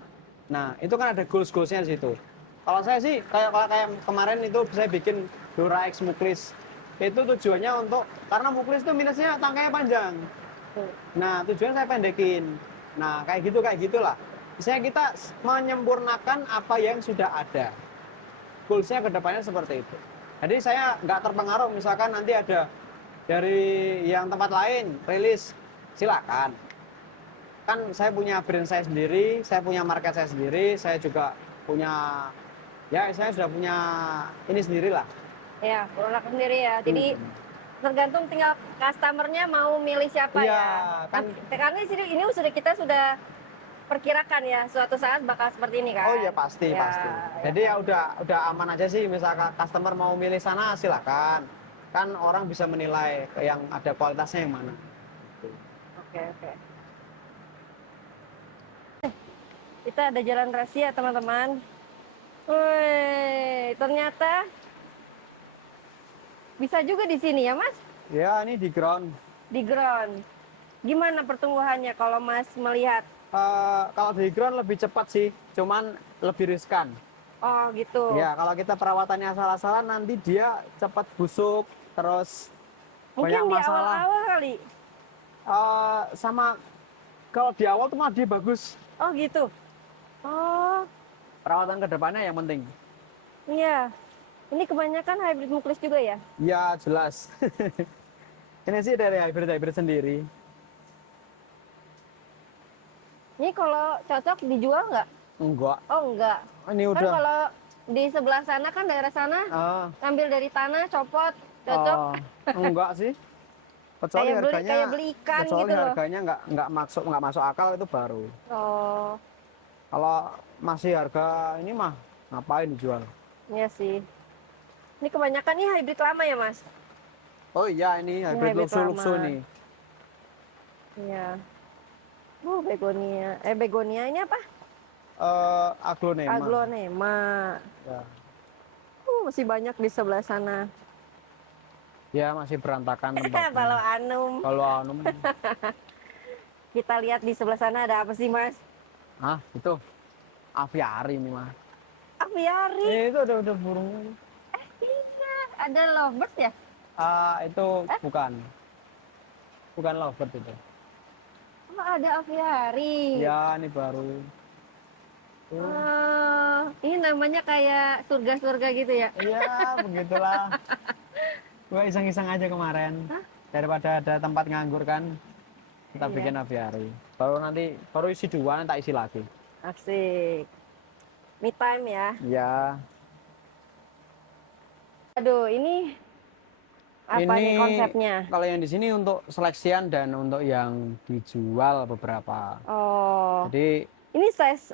Nah itu kan ada goals-goalsnya di situ. Kalau saya sih kayak kemarin itu saya bikin Dora X Muklis, itu tujuannya untuk, karena Muklis itu minusnya tangkainya panjang. Nah tujuan saya pendekin. Nah kayak gitulah. Misalnya kita menyempurnakan apa yang sudah ada. Goalsnya kedepannya seperti itu. Jadi saya nggak terpengaruh misalkan nanti ada dari yang tempat lain rilis, silakan. Kan saya punya brand saya sendiri, saya punya market saya sendiri, saya juga punya, ya saya sudah punya ini sendirilah. Ya, produk sendiri ya. Jadi tergantung tinggal customernya mau milih siapa Iya, ya. kan. Karena ini sudah kita sudah perkirakan ya suatu saat bakal seperti ini kan. Oh iya pasti Ya, pasti. ya. Jadi ya udah aman aja sih, misalkan customer mau milih sana silakan. Kan orang bisa menilai yang ada kualitasnya yang mana. Oke, oke. Kita ada jalan rahasia teman-teman. Wih, ternyata bisa juga di sini ya Mas, Ya ini di ground. di ground. Gimana pertumbuhannya kalau Mas melihat? Kalau di ground lebih cepat sih, cuman lebih riskan. Oh gitu. Ya kalau kita perawatannya salah-salah nanti dia cepat busuk, terus Mungkin banyak di masalah. awal-awal kali. Sama kalau di awal tuh mah dia bagus. Oh gitu. Oh Perawatan kedepannya yang penting. iya. Ini kebanyakan hybrid muklis juga ya? Ya jelas. Ini sih dari hybrid sendiri. Ini kalau cocok dijual nggak? Enggak. Oh enggak. Ini Kan udah. kalau di sebelah sana kan daerah sana Ah, ngambil dari tanah, copot, cocok. enggak sih. Kecuali harganya, kayak beli ikan kecuali gitu loh. harganya nggak masuk akal itu baru. Oh Kalau masih harga ini mah ngapain dijual? iya sih. Ini kebanyakan nih hybrid lama ya Mas? Oh iya ini hybrid hybrid luxu lama. nih. Iya. Oh begonia. Begonia ini apa? Aglonema. Aglonema. Ya. Masih banyak di sebelah sana. Ya masih berantakan tempatnya. Kalau anum. Kalau anum, Kita lihat di sebelah sana ada apa sih Mas? itu aviari ini mah. Aviari. Itu udah burung. Iya. Ada lovebird ya? Itu bukan lovebird itu. Oh ada aviari. Ya ini baru. Oh, ini namanya kayak surga-surga gitu ya? Iya begitulah. Gue iseng-iseng aja kemarin. Daripada ada tempat nganggur kan, kita Iya. bikin aviari. Baru isi 2, tak isi lagi. Asik. Me time ya. Ya. Aduh, ini apa nih konsepnya? Kalau yang di sini untuk seleksian dan untuk yang dijual beberapa. Oh, Jadi ini size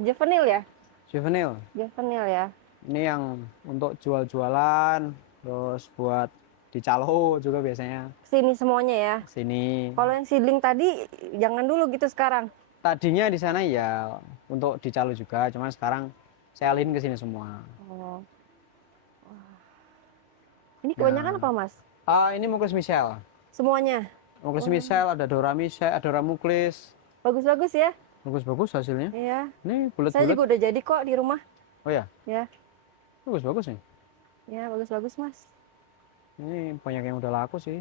juvenil ya? juvenil. Juvenil ya. Ini yang untuk jual-jualan, terus buat dicalo juga biasanya. Sini semuanya ya. Sini. Kalau yang seedling tadi jangan dulu gitu sekarang. Tadinya di sana ya untuk dicalo juga, cuman sekarang saya alihin ke sini semua. Oh. Wah. Ini kebanyakan apa Mas? Ini Muklis Michel. Semuanya. Muklis Michel, ada Dora Michel, ada Dora Muklis. Bagus-bagus ya. Bagus-bagus hasilnya. Iya. Ini Saya bulat-bulat. juga udah jadi kok di rumah. Oh ya, Ya. bagus-bagus nih. Ya, bagus-bagus Mas. Ini banyak yang udah laku sih.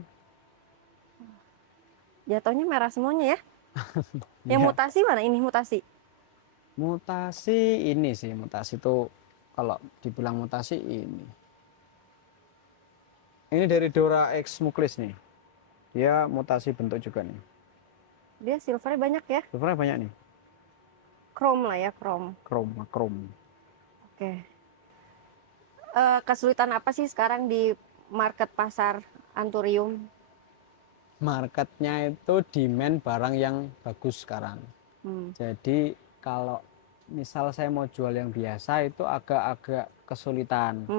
Jatuhnya merah semuanya ya. Yang Iya. mutasi mana? Ini mutasi. Mutasi ini sih, mutasi itu kalau dibilang mutasi ini. Ini dari Dora X Muklis nih. Dia mutasi bentuk juga nih. Dia silvernya banyak ya. Sebenarnya banyak nih. Chrome lah ya, chrome. Chrome. Oke. Kesulitan apa sih sekarang di market pasar anturium? Marketnya itu demand barang yang bagus sekarang. Jadi kalau misal saya mau jual yang biasa itu agak-agak kesulitan.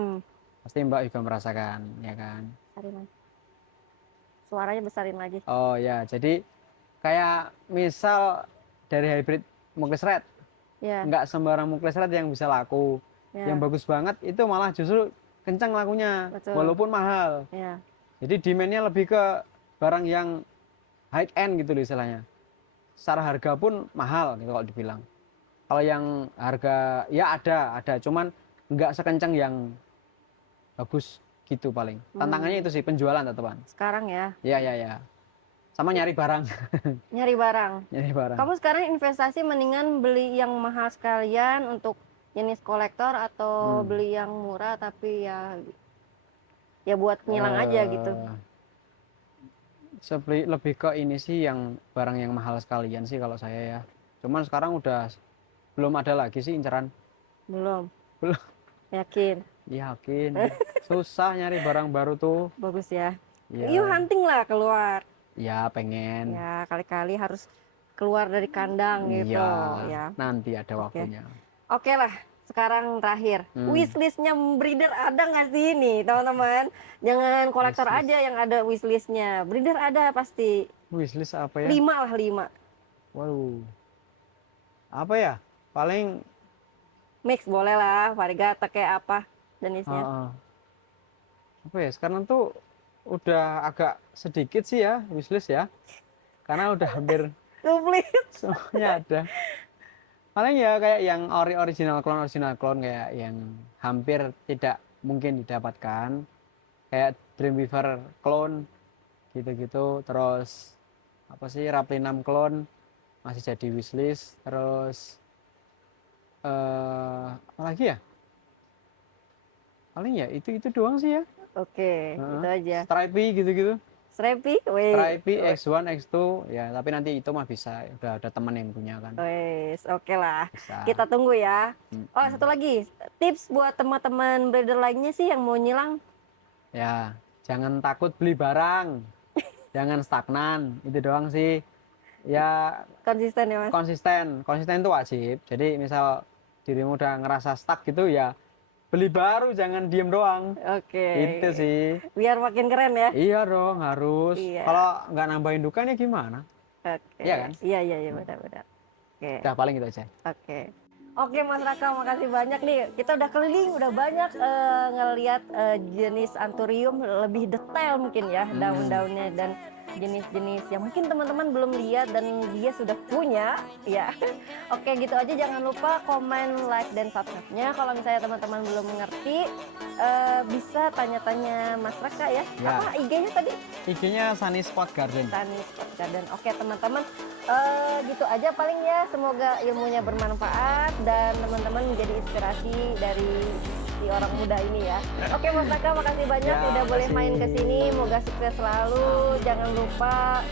Pasti Mbak juga merasakan, ya kan? Besarin lagi. Suaranya besarin lagi. Oh ya, jadi kayak misal dari hybrid Muklis Red, Ya. nggak sembarang muklisrat yang bisa laku. Ya. Yang bagus banget itu malah justru kencang lakunya, Betul. walaupun mahal. Ya. Jadi demand-nya lebih ke barang yang high end gitu loh istilahnya. Secara harga pun mahal gitu kalau dibilang. Kalau yang harga ya ada, cuman nggak sekencang yang bagus gitu paling. Tantangannya itu sih penjualan teman. Sekarang ya. Ya. Sama nyari barang. Nyari barang. Nyari barang. Kamu sekarang investasi mendingan beli yang mahal sekalian untuk jenis kolektor atau beli yang murah tapi ya buat ngilang aja gitu. Lebih ke ini sih yang barang yang mahal sekalian sih kalau saya ya. Cuman sekarang udah belum ada lagi sih inceran. Belum. Belum. Yakin. Yakin. Susah nyari barang baru tuh. Bagus ya. Ya. Yuk hunting lah keluar. Ya pengen. Ya kali-kali harus keluar dari kandang gitu. Ya. Nanti ada waktunya. Oke lah. Sekarang terakhir, wishlistnya breeder ada nggak sih ini teman-teman? Jangan kolektor aja yang ada wishlistnya, breeder ada pasti. Wishlist apa ya? 5 lah 5. Waduh. Apa ya? Paling Mix boleh lah, varigata kayak apa jenisnya. Apa ya? Sekarang tuh udah agak sedikit sih ya wishlist ya, karena udah hampir semuanya ada. Paling ya kayak yang original clone kayak yang hampir tidak mungkin didapatkan, kayak Dreamweaver clone gitu-gitu. Terus apa sih, Raplinam clone masih jadi wishlist. Terus apa lagi ya, paling ya itu doang sih ya. Oke, itu aja. Stripey gitu-gitu. Stripey, Stripey X1 X2 ya, tapi nanti itu mah bisa, udah ada teman yang punya kan. Oke lah, Bisa. kita tunggu ya. Oh, satu lagi tips buat teman-teman breeder lainnya sih yang mau nyilang. Ya, jangan takut beli barang, jangan stagnan, itu doang sih. Ya Konsisten ya Mas. Konsisten itu wajib. Jadi misal dirimu udah ngerasa stuck gitu ya, beli baru, jangan diem doang. Oke. Itu sih. Biar makin keren ya. Iya dong, harus. Iya. Kalau nggak nambahin dukannya gimana? Oke. Iya kan? Iya benar-benar. Oke. Udah paling gitu aja. Oke Mas Raka, makasih banyak nih. Kita udah keliling, udah banyak ngelihat jenis Anthurium lebih detail mungkin ya, daun-daunnya dan jenis-jenis yang mungkin teman-teman belum lihat dan dia sudah punya ya. Oke, gitu aja. Jangan lupa komen, like, dan subscribe-nya. Kalau misalnya teman-teman belum mengerti, bisa tanya-tanya Mas Raka ya. Apa IG-nya tadi? IG-nya Sunny Spot Garden. Sunny Spot Garden. Oke teman-teman, gitu aja paling ya. Semoga ilmunya bermanfaat dan teman-teman menjadi inspirasi dari si orang muda ini ya. Oke Mas Raka, makasih banyak udah boleh main ke sini. Moga sukses selalu. Jangan lupa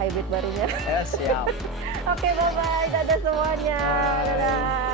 hybrid barunya. Siap. Oke, bye-bye. Dadah semuanya. Dadah.